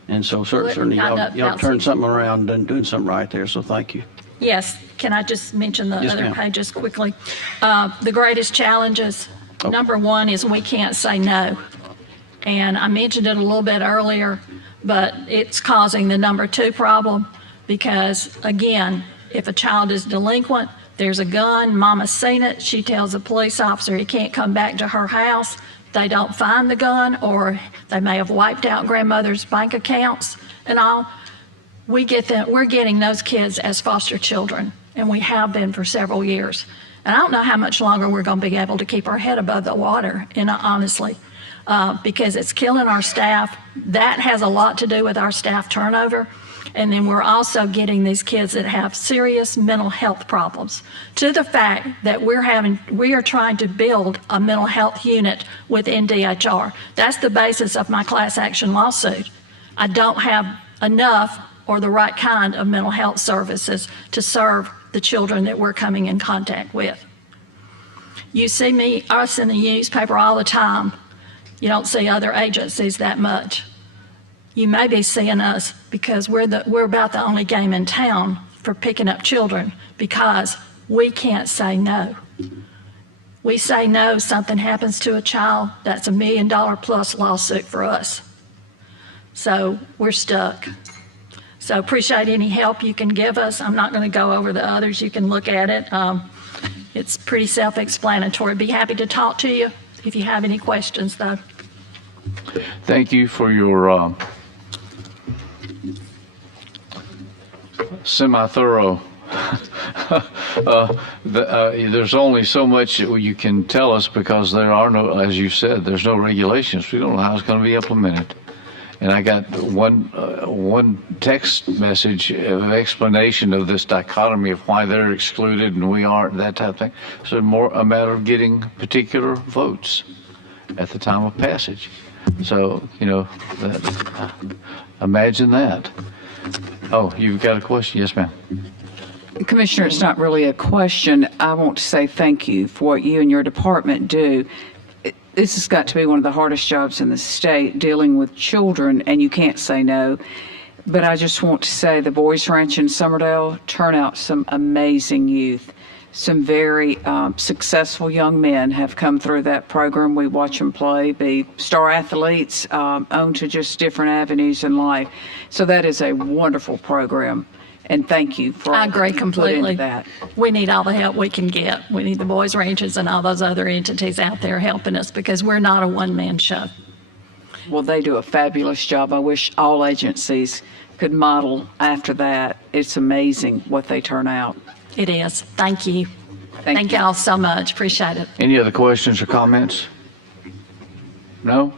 And so certainly I know y'all about turned something around and doing something right there, so thank you. Yes, can I just mention the Yes, other ma'am. pages quickly? The greatest challenges, number one is we can't say no. And I mentioned it a little bit earlier, but it's causing the number two problem because, again, if a child is delinquent, There's a gun, mama's seen it, she tells a police officer he can't come back to her house. They don't find the gun, or they may have wiped out grandmother's bank accounts and all. We're getting those kids as foster children, and we have been for several years. And I don't know how much longer we're going to be able to keep our head above the water, honestly, because it's killing our staff. That has a lot to do with our staff turnover. And then we're also getting these kids that have serious mental health problems, to the fact that we are trying to build a mental health unit within DHR. That's the basis of my class action lawsuit. I don't have enough or the right kind of mental health services to serve the children that we're coming in contact with. You see us in the newspaper all the time. You don't see other agencies that much. You may be seeing us because we're about the only game in town for picking up children, because we can't say no. We say no, something happens to a child, that's $1 million plus lawsuit for us. So we're stuck. So appreciate any help you can give us. I'm not going to go over the others. You can look at it. It's pretty self-explanatory. Be happy to talk to you if you have any questions, though. Thank you for your semi-thorough. There's only so much you can tell us, because there are no, as you said, there's no regulations. We don't know how it's going to be implemented. And I got one text message of explanation of this dichotomy of why they're excluded and we aren't, that type of thing. So more a matter of getting particular votes at the time of passage. So, imagine that. Oh, you've got a question? Yes, ma'am. Commissioner, it's not really a question. I want to say thank you for what you and your department do. This has got to be one of the hardest jobs in the state, dealing with children, and you can't say no. But I just want to say the Boys Ranch in Summerdale turn out some amazing youth. Some very successful young men have come through that program. We watch them play, be star athletes, on to just different avenues in life. So that is a wonderful program. And thank you for I agree completely. That. We need all the help we can get. We need the Boys Ranches and all those other entities out there helping us, because we're not a one-man show. Well, they do a fabulous job. I wish all agencies could model after that. It's amazing what they turn out. It is. Thank you. Thank you. y'all so much. Appreciate it. Any other questions or comments? No?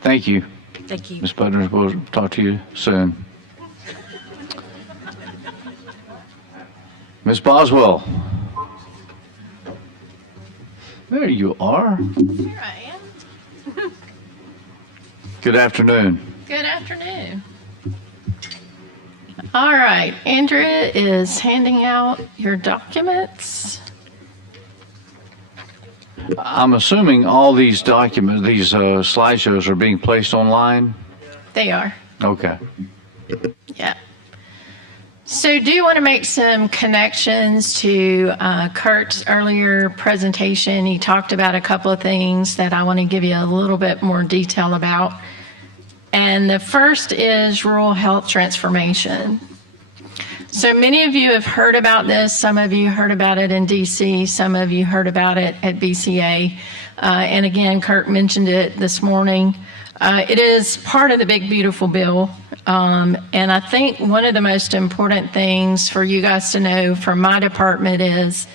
Thank you. Thank you. Ms. Buckner, we'll talk to you soon. Ms. Boswell. There you are. Here I am. Good afternoon. Good afternoon. All right, Andrea is handing out your documents. I'm assuming all these documents, these slideshows are being placed online? They are. Okay. Yeah. So do you want to make some connections to Kirk's earlier presentation? He talked about a couple of things that I want to give you a little bit more detail about. And the first is rural health transformation. So many of you have heard about this. Some of you heard about it in DC. Some of you heard about it at BCA. And again, Kirk mentioned it this morning. It is part of the big, beautiful bill. And I think one of the most important things for you guys to know from my department is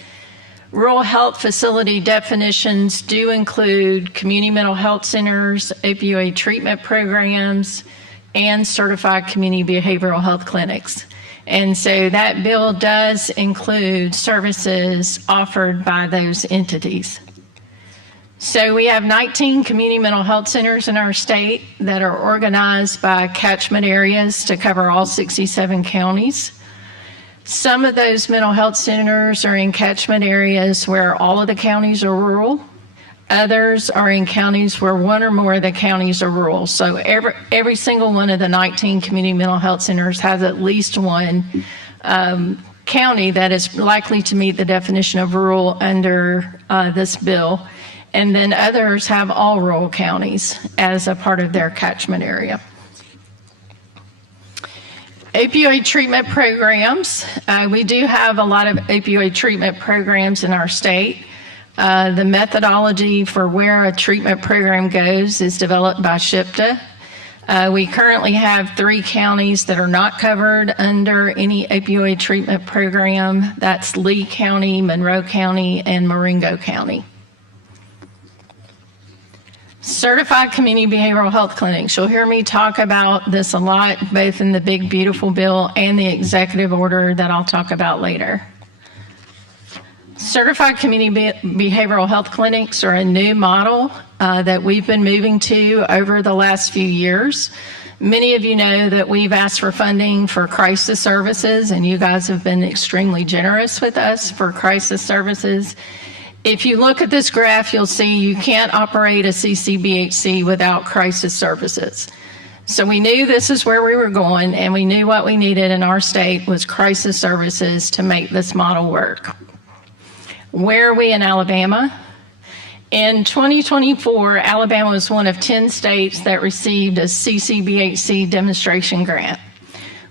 rural health facility definitions do include community mental health centers, opioid treatment programs, and certified community behavioral health clinics. And so that bill does include services offered by those entities. So we have 19 community mental health centers in our state that are organized by catchment areas to cover all 67 counties. Some of those mental health centers are in catchment areas where all of the counties are rural. Others are in counties where one or more of the counties are rural. So every single one of the 19 community mental health centers has at least one county that is likely to meet the definition of rural under this bill. And then others have all rural counties as a part of their catchment area. Opioid treatment programs. We do have a lot of opioid treatment programs in our state. The methodology for where a treatment program goes is developed by SHPTA. We currently have 3 counties that are not covered under any opioid treatment program. That's Lee County, Monroe County, and Marengo County. Certified community behavioral health clinics. You'll hear me talk about this a lot, both in the big, beautiful bill and the executive order that I'll talk about later. Certified community behavioral health clinics are a new model that we've been moving to over the last few years. Many of you know that we've asked for funding for crisis services, and you guys have been extremely generous with us for crisis services. If you look at this graph, you'll see you can't operate a CCBHC without crisis services. So we knew this is where we were going, and we knew what we needed in our state was crisis services to make this model work. Where are we in Alabama? In 2024, Alabama was one of 10 states that received a CCBHC demonstration grant.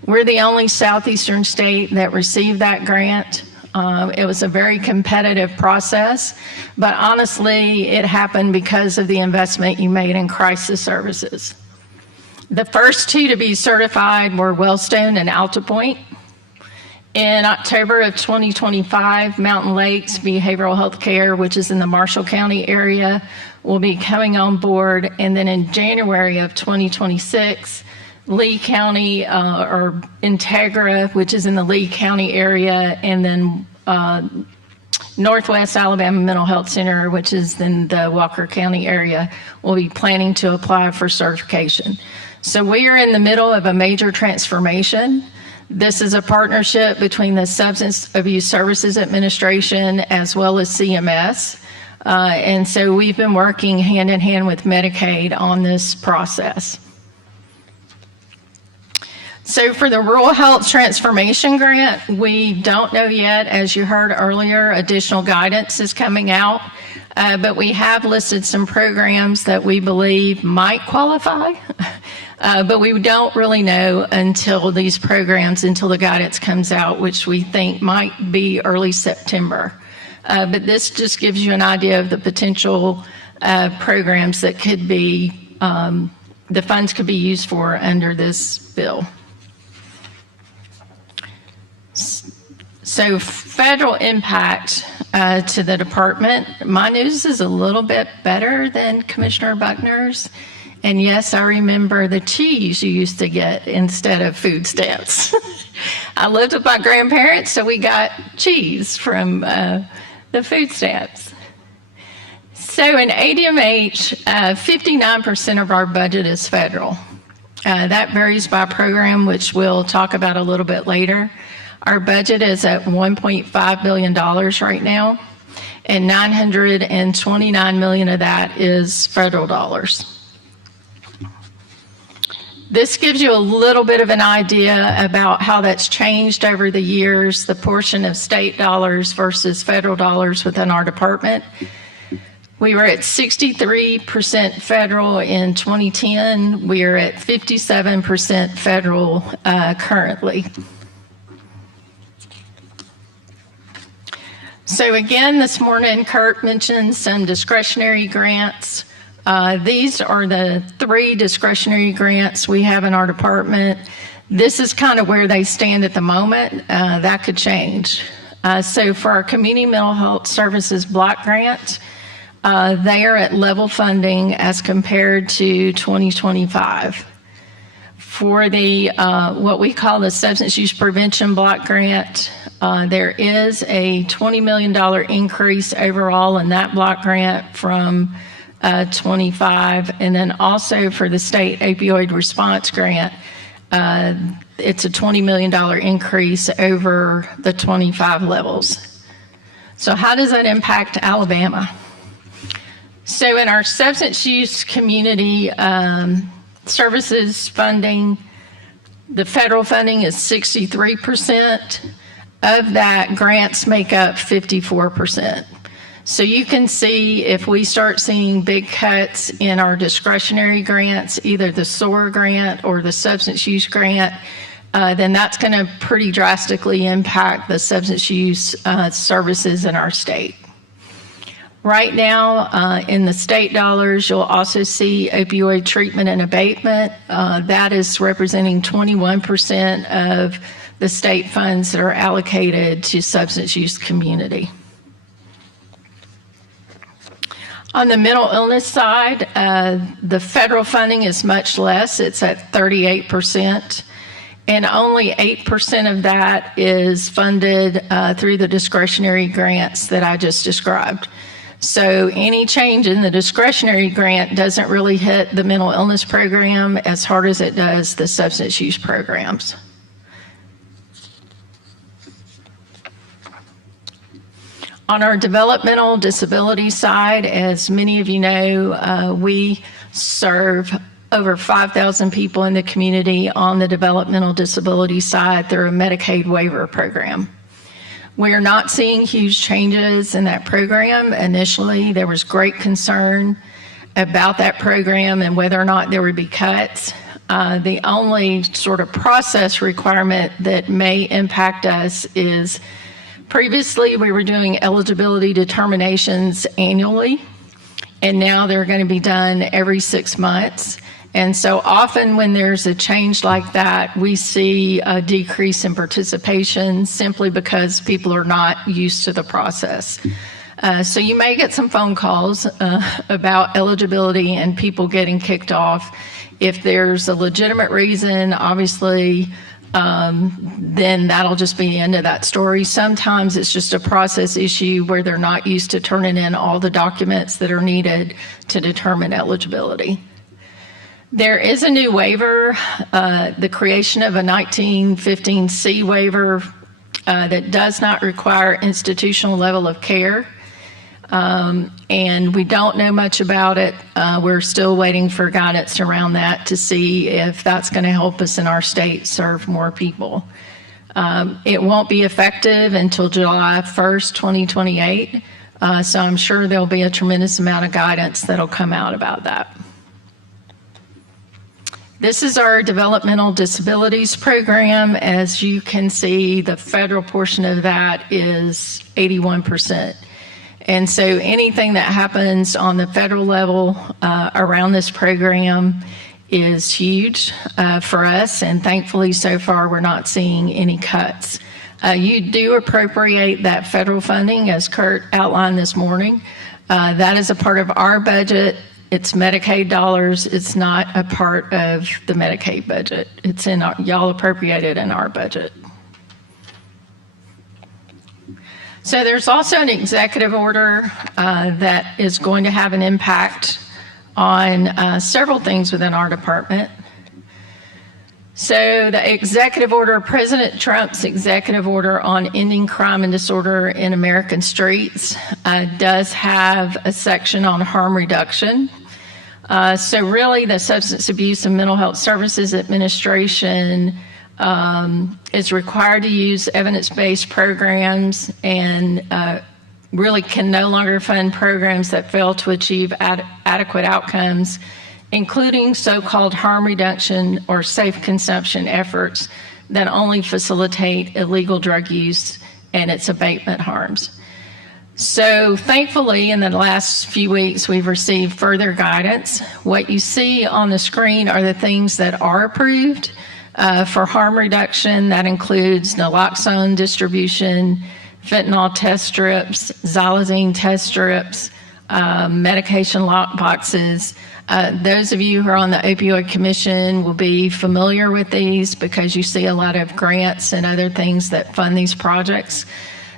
We're the only southeastern state that received that grant. It was a very competitive process, but honestly, it happened because of the investment you made in crisis services. The first 2 to be certified were Wellstone and Alta Point. In October of 2025, Mountain Lakes Behavioral Health Care, which is in the Marshall County area, will be coming on board. And then in January of 2026, Lee County or Integra, which is in the Lee County area, and then Northwest Alabama Mental Health Center, which is in the Walker County area, will be planning to apply for certification. So we are in the middle of a major transformation. This is a partnership between the Substance Abuse Services Administration as well as CMS. And so we've been working hand in hand with Medicaid on this process. So for the Rural Health Transformation Grant, we don't know yet. As you heard earlier, additional guidance is coming out. But we have listed some programs that we believe might qualify. But we don't really know until the guidance comes out, which we think might be early September. But this just gives you an idea of the potential programs that could be, the funds could be used for under this bill. So federal impact to the department. My news is a little bit better than Commissioner Buckner's. And yes, I remember the cheese you used to get instead of food stamps. I lived with my grandparents, so we got cheese from the food stamps. So in ADMH, 59% of our budget is federal. That varies by program, which we'll talk about a little bit later. Our budget is at $1.5 billion right now, and $929 million of that is federal dollars. This gives you a little bit of an idea about how that's changed over the years, the portion of state dollars versus federal dollars within our department. We were at 63% federal in 2010. We are at 57% federal currently. So again, this morning, Kirk mentioned some discretionary grants. These are the 3 discretionary grants we have in our department. This is kind of where they stand at the moment. That could change. So for our Community Mental Health Services Block Grant, they are at level funding as compared to 2025. For the what we call the Substance Use Prevention Block Grant, there is a $20 million increase overall in that block grant from 25, and then also for the state opioid response grant, it's a $20 million increase over the 25 levels. So how does that impact Alabama? So in our substance use community services funding, the federal funding is 63%. Of that, grants make up 54%. So you can see if we start seeing big cuts in our discretionary grants, either the SOAR grant or the substance use grant, then that's going to pretty drastically impact the substance use services in our state. Right now, in the state dollars, you'll also see opioid treatment and abatement. That is representing 21% of the state funds that are allocated to substance use community. On the mental illness side, the federal funding is much less. It's at 38%. And only 8% of that is funded through the discretionary grants that I just described. So any change in the discretionary grant doesn't really hit the mental illness program as hard as it does the substance use programs. On our developmental disability side, as many of you know, we serve over 5,000 people in the community on the developmental disability side through a Medicaid waiver program. We are not seeing huge changes in that program. Initially, there was great concern about that program and whether or not there would be cuts. The only sort of process requirement that may impact us is previously we were doing eligibility determinations annually, and now they're going to be done every 6 months. And so often when there's a change like that, we see a decrease in participation simply because people are not used to the process. So you may get some phone calls about eligibility and people getting kicked off. If there's a legitimate reason, obviously, then that'll just be the end of that story. Sometimes it's just a process issue where they're not used to turning in all the documents that are needed to determine eligibility. There is a new waiver, the creation of a 1915C waiver that does not require institutional level of care. And we don't know much about it. We're still waiting for guidance around that to see if that's going to help us in our state serve more people. It won't be effective until July 1st, 2028. So I'm sure there'll be a tremendous amount of guidance that'll come out about that. This is our developmental disabilities program. As you can see, the federal portion of that is 81%. And so anything that happens on the federal level around this program is huge for us. And thankfully, so far, we're not seeing any cuts. You do appropriate that federal funding, as Kirk outlined this morning. That is a part of our budget. It's Medicaid dollars. It's not a part of the Medicaid budget. It's in y'all appropriated in our budget. So there's also an executive order that is going to have an impact on several things within our department. So the executive order, President Trump's executive order on ending crime and disorder in American streets does have a section on harm reduction. So really the Substance Abuse and Mental Health Services Administration is required to use evidence-based programs and really can no longer fund programs that fail to achieve adequate outcomes, including so-called harm reduction or safe consumption efforts that only facilitate illegal drug use and its abatement harms. So thankfully, in the last few weeks, we've received further guidance. What you see on the screen are the things that are approved for harm reduction. That includes naloxone distribution, fentanyl test strips, xylazine test strips, medication lock boxes. Those of you who are on the Opioid Commission will be familiar with these because you see a lot of grants and other things that fund these projects.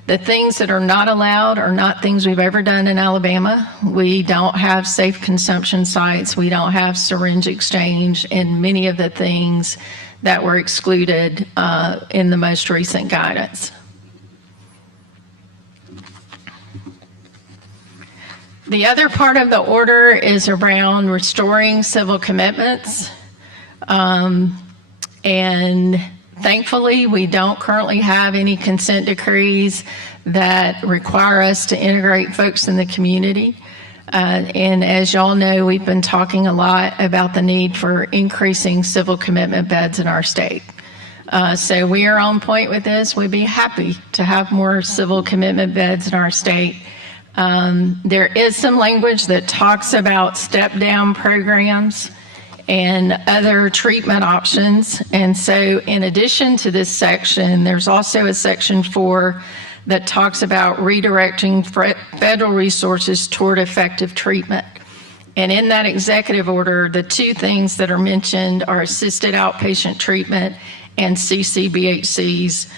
The things that are not allowed are not things we've ever done in Alabama. We don't have safe consumption sites. We don't have syringe exchange, and many of the things that were excluded in the most recent guidance. The other part of the order is around restoring civil commitments. And thankfully, we don't currently have any consent decrees that require us to integrate folks in the community. And as y'all know, we've been talking a lot about the need for increasing civil commitment beds in our state. So we are on point with this. We'd be happy to have more civil commitment beds in our state. There is some language that talks about step-down programs and other treatment options. And so in addition to this section, there's also a section 4 that talks about redirecting federal resources toward effective treatment. And in that executive order, the two things that are mentioned are assisted outpatient treatment and CCBHCs,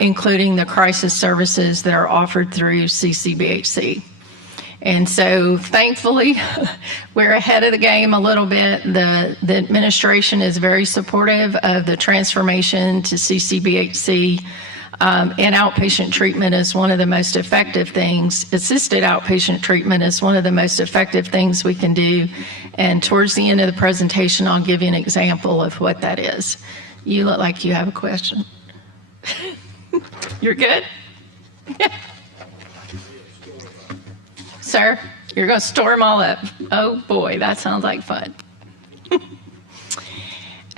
including the crisis services that are offered through CCBHC. And so thankfully, we're ahead of the game a little bit. The administration is very supportive of the transformation to CCBHC. And outpatient treatment is one of the most effective things. Assisted outpatient treatment is one of the most effective things we can do. And towards the end of the presentation, I'll give you an example of what that is. You look like you have a question. You're good? Yeah. Sir, you're going to store them all up. Oh boy, that sounds like fun.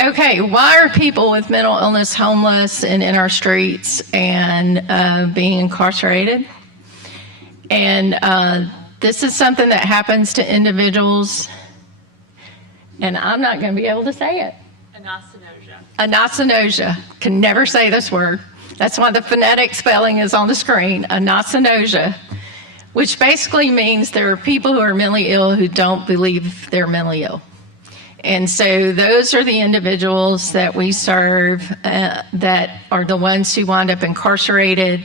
Okay, why are people with mental illness homeless and in our streets and being incarcerated? And this is something that happens to individuals, and I'm not going to be able to say it. Anosognosia. Can never say this word. That's why the phonetic spelling is on the screen. Anosognosia, which basically means there are people who are mentally ill who don't believe they're mentally ill. And so those are the individuals that we serve that are the ones who wind up incarcerated,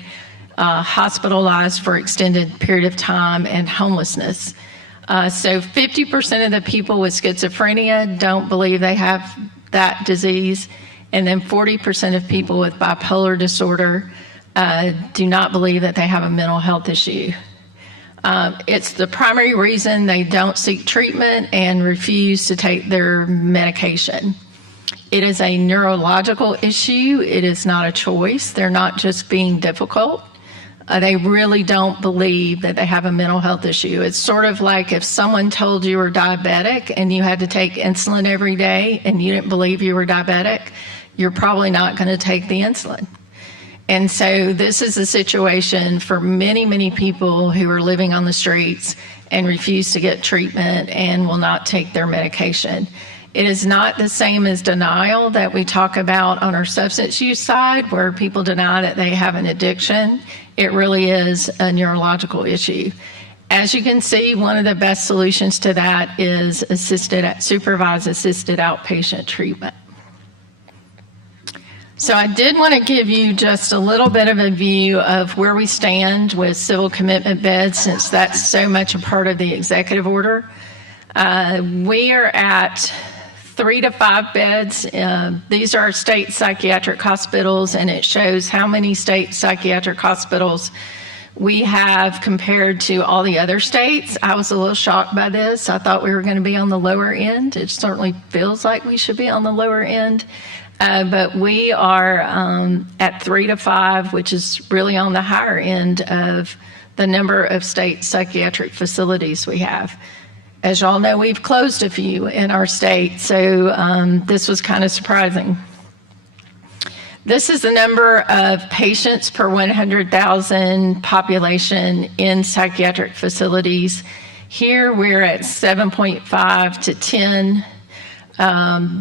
hospitalized for extended period of time, and homelessness. So 50% of the people with schizophrenia don't believe they have that disease, and then 40% of people with bipolar disorder do not believe that they have a mental health issue. It's the primary reason they don't seek treatment and refuse to take their medication. It is a neurological issue. It is not a choice. They're not just being difficult. They really don't believe that they have a mental health issue. It's sort of like if someone told you were diabetic and you had to take insulin every day and you didn't believe you were diabetic, you're probably not going to take the insulin. And so this is a situation for many, many people who are living on the streets and refuse to get treatment and will not take their medication. It is not the same as denial that we talk about on our substance use side, where people deny that they have an addiction. It really is a neurological issue. As you can see, one of the best solutions to that is supervised assisted outpatient treatment. So I did want to give you just a little bit of a view of where we stand with civil commitment beds, since that's so much a part of the executive order. We are at 3 to 5 beds. These are state psychiatric hospitals, and it shows how many state psychiatric hospitals we have compared to all the other states. I was a little shocked by this. I thought we were going to be on the lower end. It certainly feels like we should be on the lower end. But we are at 3 to 5, which is really on the higher end of the number of state psychiatric facilities we have. As y'all know, we've closed a few in our state, so this was kind of surprising. This is the number of patients per 100,000 population in psychiatric facilities. Here we're at 7.5 to 10.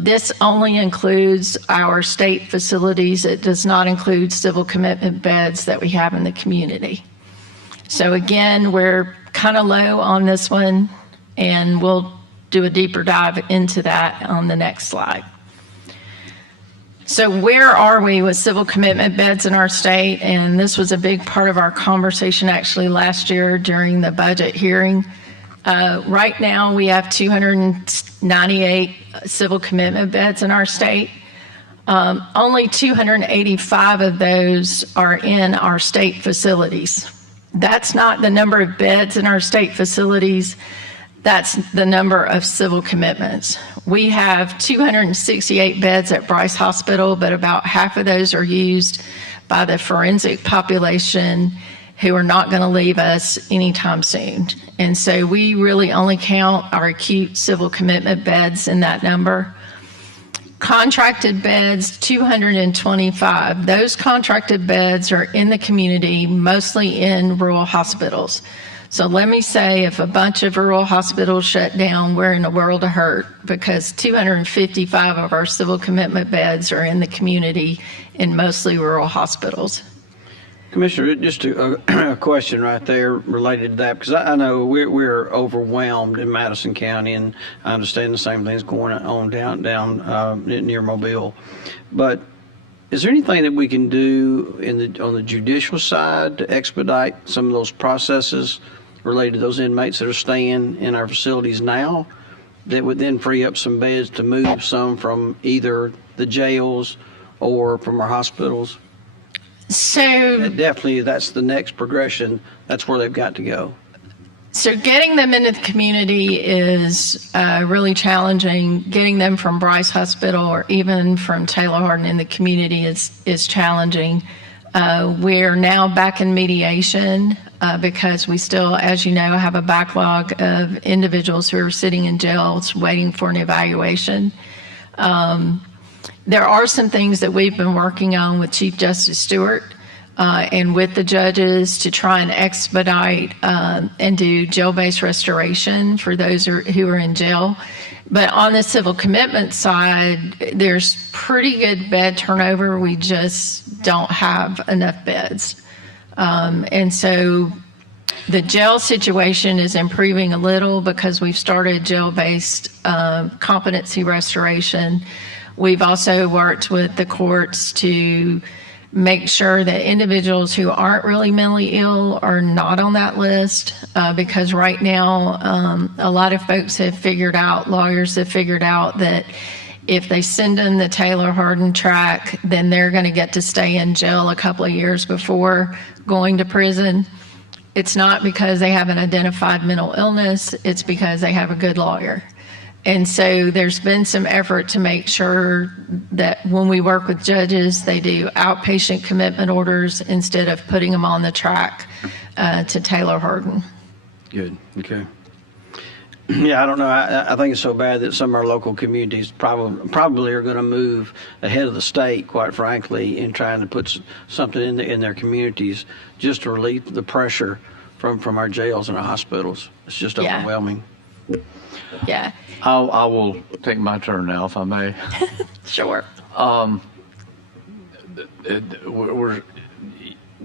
This only includes our state facilities. It does not include civil commitment beds that we have in the community. So again, we're kind of low on this one, and we'll do a deeper dive into that on the next slide. So where are we with civil commitment beds in our state? And this was a big part of our conversation actually last year during the budget hearing. Right now, we have 298 civil commitment beds in our state. Only 285 of those are in our state facilities. That's not the number of beds in our state facilities. That's the number of civil commitments. We have 268 beds at Bryce Hospital, but about half of those are used by the forensic population who are not going to leave us anytime soon. And so we really only count our acute civil commitment beds in that number. Contracted beds, 225. Those contracted beds are in the community, mostly in rural hospitals. So let me say, if a bunch of rural hospitals shut down, we're in a world of hurt, because 255 of our civil commitment beds are in the community in mostly rural hospitals. Commissioner, just a question right there related to that, because I know we're overwhelmed in Madison County, and I understand the same thing's going on down near Mobile. But is there anything that we can do on the judicial side to expedite some of those processes related to those inmates that are staying in our facilities now, that would then free up some beds to move some from either the jails or from our hospitals? So Definitely, that's the next progression. That's where they've got to go. So getting them into the community is really challenging. Getting them from Bryce Hospital or even from Taylor Hardin in the community is challenging. We're now back in mediation because we still, as you know, have a backlog of individuals who are sitting in jails waiting for an evaluation. There are some things that we've been working on with Chief Justice Stewart and with the judges to try and expedite and do jail-based restoration for those who are in jail. But on the civil commitment side, there's pretty good bed turnover. We just don't have enough beds. And so the jail situation is improving a little because we've started jail-based competency restoration. We've also worked with the courts to make sure that individuals who aren't really mentally ill are not on that list, because right now a lot of folks have figured out, lawyers have figured out, that if they send in the Taylor Hardin track, then they're going to get to stay in jail a couple of years before going to prison. It's not because they have an identified mental illness, it's because they have a good lawyer. And so there's been some effort to make sure that when we work with judges, they do outpatient commitment orders instead of putting them on the track to Taylor Hardin. Good. Okay. Yeah, I don't know. I think it's so bad that some of our local communities probably are going to move ahead of the state, quite frankly, in trying to put something in their communities just to relieve the pressure from our jails and our hospitals. It's just overwhelming. Yeah. I will take my turn now, if I may. Sure.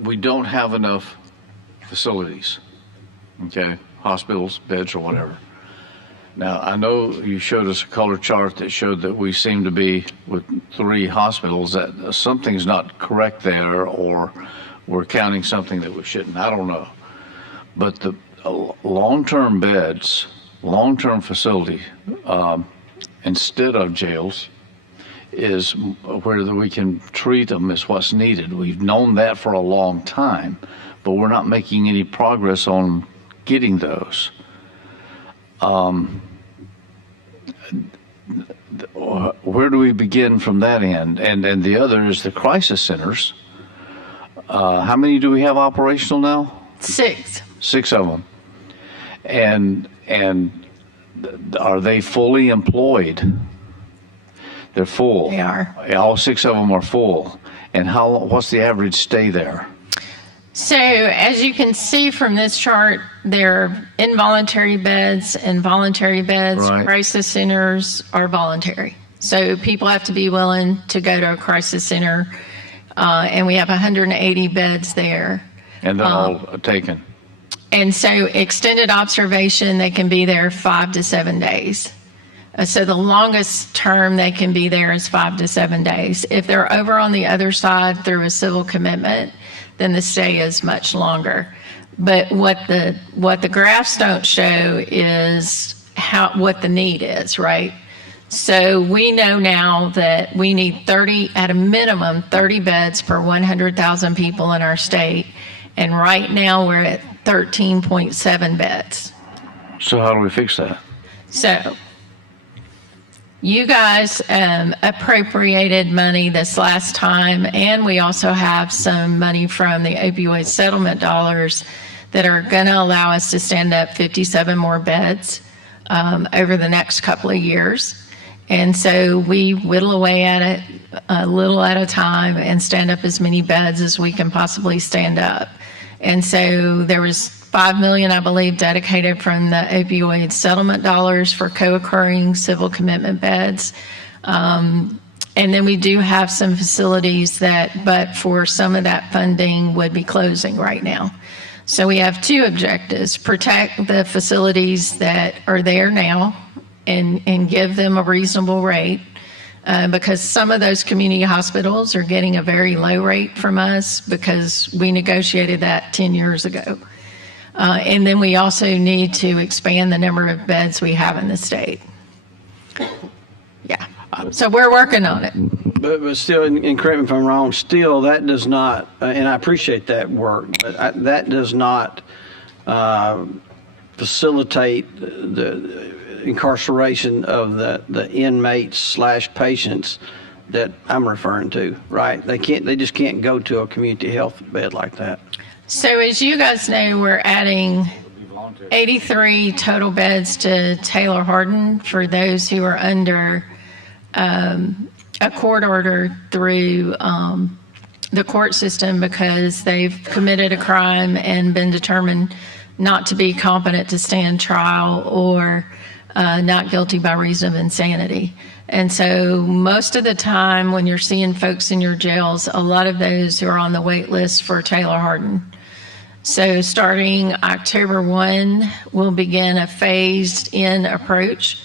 We don't have enough facilities, okay, hospitals, beds, or whatever. Now, I know you showed us a color chart that showed that we seem to be with 3 hospitals, that something's not correct there, or we're counting something that we shouldn't. I don't know. But the long-term beds, long-term facility, instead of jails, is where we can treat them as what's needed. We've known that for a long time, but we're not making any progress on getting those. Where do we begin from that end? And the other is the crisis centers. How many do we have operational now? 6. 6 of them. And are they fully employed? They're full. They are. All 6 of them are full. And what's the average stay there? So as you can see from this chart, there are involuntary beds and voluntary beds. Right. Crisis centers are voluntary. So people have to be willing to go to a crisis center, and we have 180 beds there. And they're all taken. And so extended observation, they can be there 5 to 7 days. So the longest term they can be there is 5 to 7 days. If they're over on the other side through a civil commitment, then the stay is much longer. But what the graphs don't show is what the need is, right? So we know now that we need 30, at a minimum, 30 beds per 100,000 people in our state. And right now we're at 13.7 beds. So how do we fix that? So you guys appropriated money this last time, and we also have some money from the opioid settlement dollars that are going to allow us to stand up 57 more beds over the next couple of years. And so we whittle away at it a little at a time and stand up as many beds as we can possibly stand up. And so there was $5 million, I believe, dedicated from the opioid settlement dollars for co-occurring civil commitment beds. And then we do have some facilities that, but for some of that funding, would be closing right now. So we have two objectives: protect the facilities that are there now and give them a reasonable rate, because some of those community hospitals are getting a very low rate from us because we negotiated that 10 years ago. And then we also need to expand the number of beds we have in the state. Yeah. So we're working on it. But still, and correct me if I'm wrong, still that does not, and I appreciate that work, but that does not facilitate the incarceration of the inmates / patients that I'm referring to, right? They just can't go to a community health bed like that. So as you guys know, we're adding 83 total beds to Taylor Hardin for those who are under a court order through the court system because they've committed a crime and been determined not to be competent to stand trial or not guilty by reason of insanity. And so most of the time when you're seeing folks in your jails, a lot of those who are on the wait list for Taylor Hardin. So starting October 1, we'll begin a phased-in approach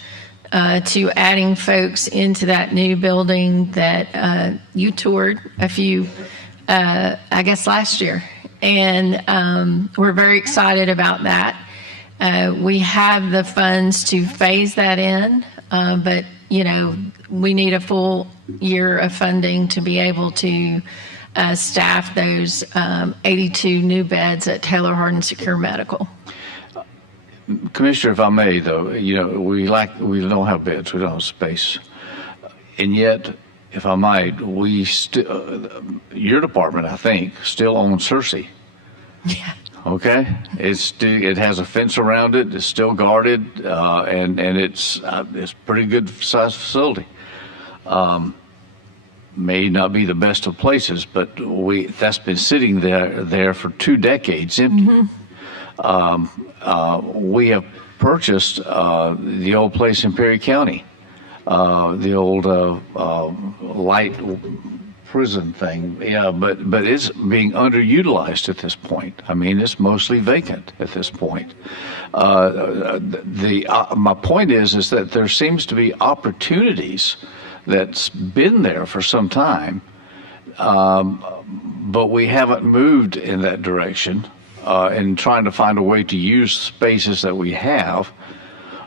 to adding folks into that new building that you toured a few, I guess, last year. And we're very excited about that. We have the funds to phase that in, but, we need a full year of funding to be able to staff those 82 new beds at Taylor Hardin Secure Medical. Commissioner, if I may, though, we don't have beds, we don't have space, and yet, if I might, we your department, I think, still owns Searcy. Yeah. Okay, it has a fence around it. It's still guarded, and it's pretty good sized facility. May not be the best of places, but that's been sitting there for 2 decades empty. Mm-hmm. We have purchased the old place in Perry County, the old light prison thing. Yeah, but it's being underutilized at this point. I mean, it's mostly vacant at this point. My point is that there seems to be opportunities that's been there for some time, but we haven't moved in that direction in trying to find a way to use spaces that we have,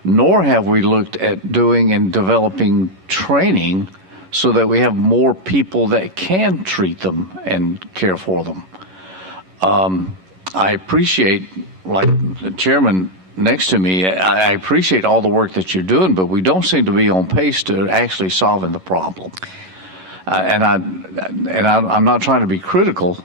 nor have we looked at doing and developing training so that we have more people that can treat them and care for them. I appreciate, like the chairman next to me, I appreciate all the work that you're doing, but we don't seem to be on pace to actually solving the problem. And I'm not trying to be critical.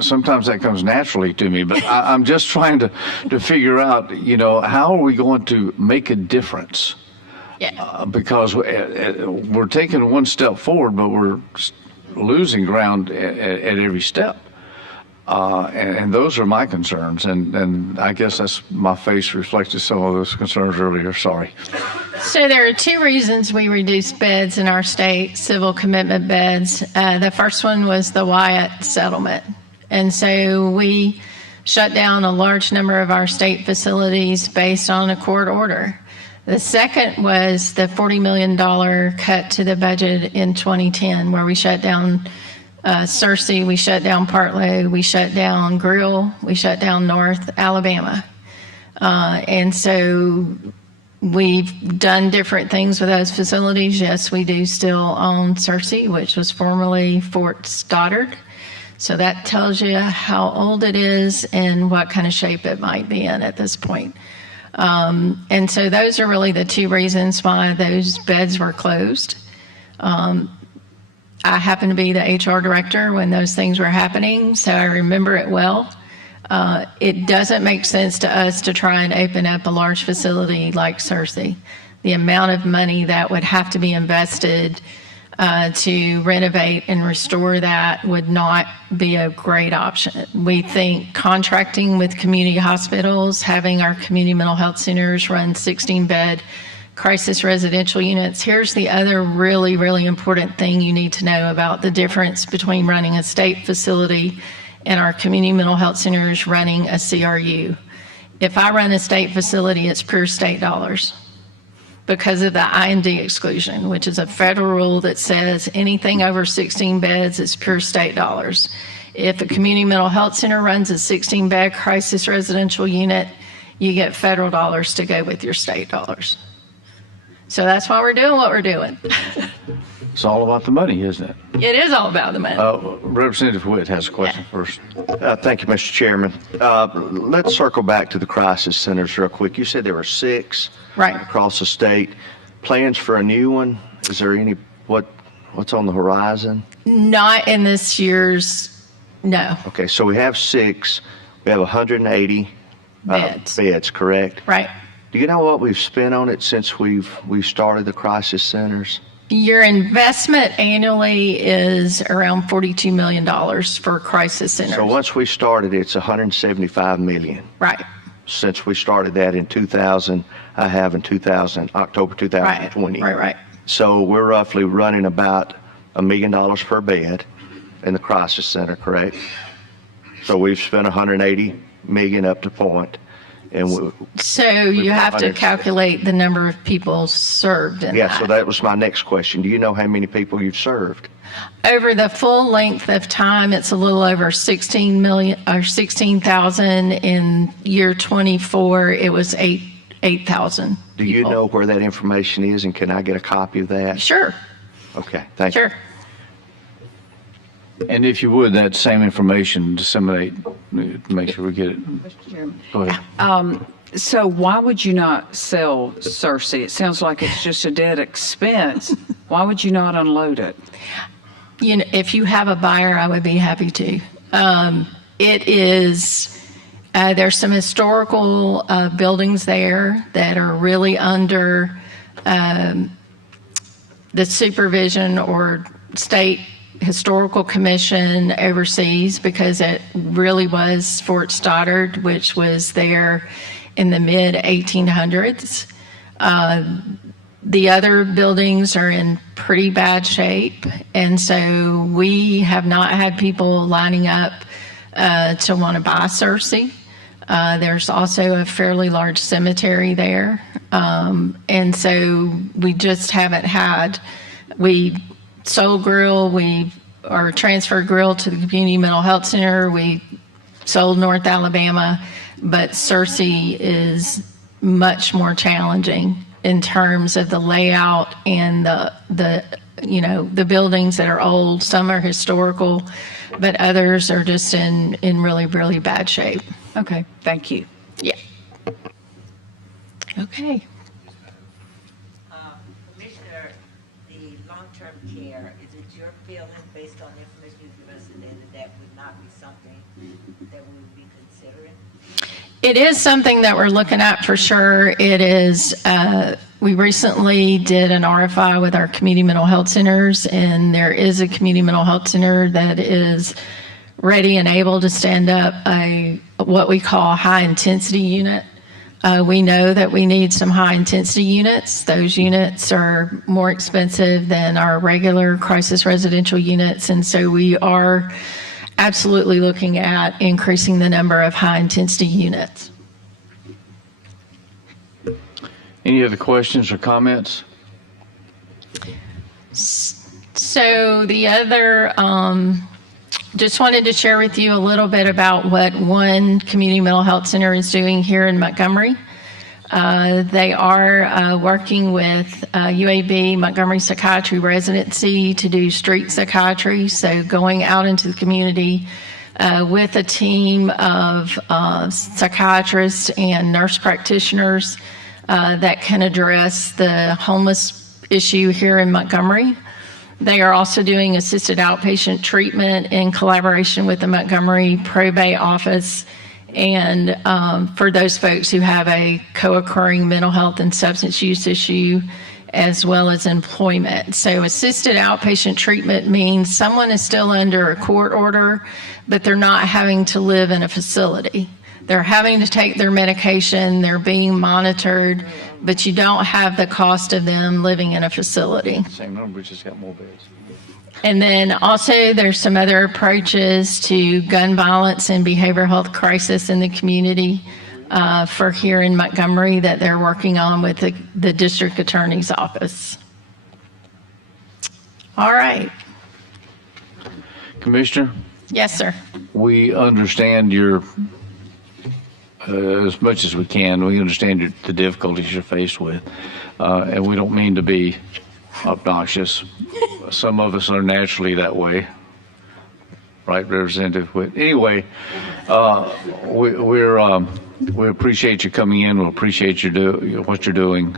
Sometimes that comes naturally to me, but I'm just trying to figure out, how are we going to make a difference? Yeah. Because we're taking one step forward, but we're losing ground at every step. And those are my concerns, and I guess that's my face reflected some of those concerns earlier. Sorry. So there are 2 reasons we reduced beds in our state, civil commitment beds. The first one was the Wyatt settlement. And so we shut down a large number of our state facilities based on a court order. The second was the $40 million cut to the budget in 2010, where we shut down Searcy, we shut down Partlow, we shut down Grill, we shut down North Alabama. And so we've done different things with those facilities. Yes, we do still own Searcy, which was formerly Fort Stoddard. So that tells you how old it is and what kind of shape it might be in at this point. And so those are really the 2 reasons why those beds were closed. I happened to be the HR director when those things were happening, so I remember it well. It doesn't make sense to us to try and open up a large facility like Searcy. the amount of money that would have to be invested to renovate and restore that would not be a great option. We think contracting with community hospitals, having our community mental health centers run 16-bed crisis residential units. Here's the other really, really important thing you need to know about the difference between running a state facility and our community mental health centers running a CRU. If I run a state facility, it's pure state dollars because of the I&D exclusion, which is a federal rule that says anything over 16 beds is pure state dollars. If a community mental health center runs a 16-bed crisis residential unit, you get federal dollars to go with your state dollars. So that's why we're doing what we're doing. It's all about the money, isn't it? It is all about the money. Representative Witt has a question first. Thank you, Mr. Chairman. Let's circle back to the crisis centers real quick. You said there were 6 Right. across the state. Plans for a new one? Is there any, what's on the horizon? Not in this year's, no. Okay, so we have 6. We have 180 beds, correct? Right. Do you know what we've spent on it since we've started the crisis centers? Your investment annually is around $42 million for crisis centers. So once we started, it's 175 million. Right. Since we started that in 2000, October 2020. Right. So we're roughly running about $1 million per bed in the crisis center, correct? So we've spent 180 million up to point. And so you have to calculate the number of people served in that. Yeah, so that was my next question. Do you know how many people you've served? Over the full length of time, it's a little over 16 million or 16,000. In year 24, it was 8,000. Do you know where that information is, and can I get a copy of that? Sure. Okay, thank you. Sure. And if you would, that same information disseminate, make sure we get it. Go ahead. So why would you not sell Cersei? It sounds like it's just a dead expense. Why would you not unload it? You know, if you have a buyer, I would be happy to. It is, there's some historical buildings there that are really under the supervision or state historical commission overseas, because it really was Fort Stoddard, which was there in the mid 1800s. The other buildings are in pretty bad shape, and so we have not had people lining up to want to buy Cersei. There's also a fairly large cemetery there, and so we just haven't had. We sold Grill, or transferred Grill to the Community Mental Health Center. We sold North Alabama, but Cersei is much more challenging in terms of the layout and the buildings that are old. Some are historical, but others are just in really, really bad shape. Okay, thank you. Yeah. Okay. Commissioner, the long-term care, is it your feeling, based on the information you've given us today, that would not be something that we would be considering? It is something that we're looking at for sure. It is, we recently did an RFI with our community mental health centers, and there is a community mental health center that is ready and able to stand up what we call a high intensity unit. We know that we need some high intensity units. Those units are more expensive than our regular crisis residential units, and so we are absolutely looking at increasing the number of high intensity units. Any other questions or comments? So the other, just wanted to share with you a little bit about what one community mental health center is doing here in Montgomery. They are working with UAB, Montgomery Psychiatry Residency, to do street psychiatry. So going out into the community with a team of psychiatrists and nurse practitioners that can address the homeless issue here in Montgomery. They are also doing assisted outpatient treatment in collaboration with the Montgomery Probate Office and for those folks who have a co-occurring mental health and substance use issue, as well as employment. So assisted outpatient treatment means someone is still under a court order, but they're not having to live in a facility. They're having to take their medication, they're being monitored, but you don't have the cost of them living in a facility. Same number, we just got more beds. And then also there's some other approaches to gun violence and behavioral health crisis in the community for here in Montgomery that they're working on with the district attorney's office. All right. Commissioner, Yes, sir. we understand your, as much as we can, we understand the difficulties you're faced with. And we don't mean to be obnoxious. Some of us are naturally that way. Right, Representative Witt? Anyway, we appreciate you coming in. We appreciate what you're doing.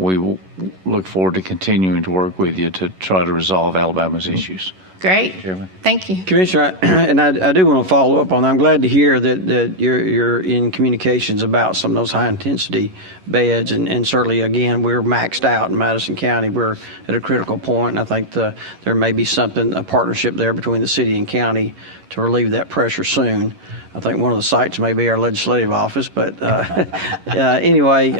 We will look forward to continuing to work with you to try to resolve Alabama's issues. Great. Chairman. Thank you. Commissioner, and I do want to follow up on that. I'm glad to hear that you're in communications about some of those high-intensity beds, and certainly, again, we're maxed out in Madison County. We're at a critical point, and I think there may be a partnership there between the city and county to relieve that pressure soon. I think one of the sites may be our legislative office, but anyway,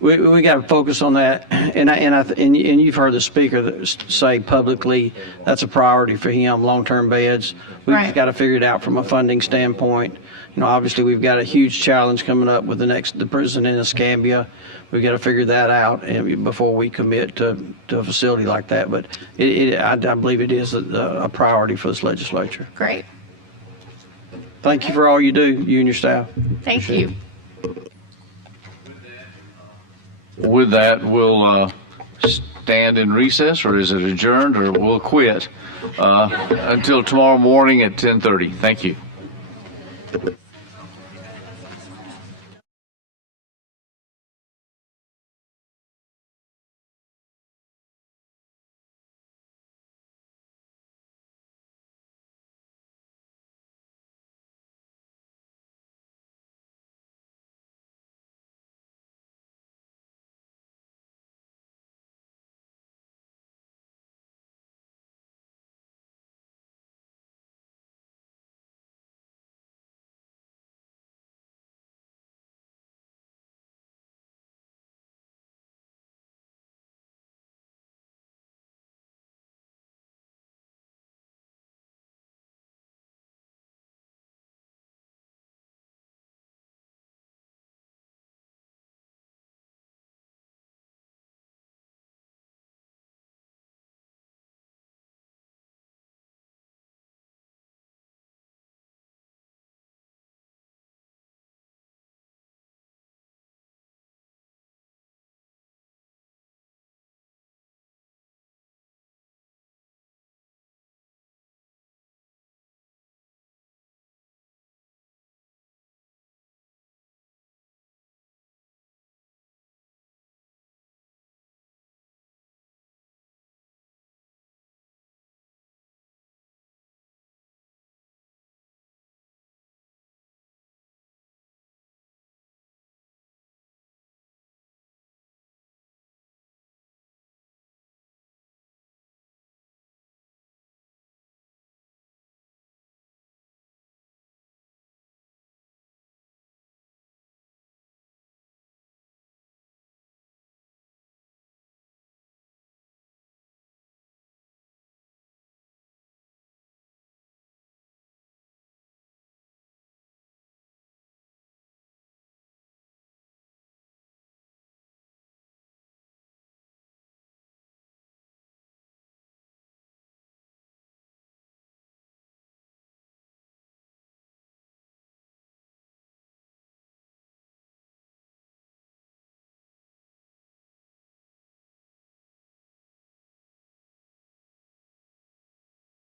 we got to focus on that, and you've heard the speaker say publicly that's a priority for him. Long-term beds. We've Right. got to figure it out from a funding standpoint. Obviously we've got a huge challenge coming up with the prison in Escambia. We've got to figure that out before we commit to a facility like that. But I believe it is a priority for this legislature. Great. Thank you for all you do, you and your staff. Thank you. With that, we'll stand in recess, or is it adjourned, or we'll quit until tomorrow morning at 10:30. Thank you.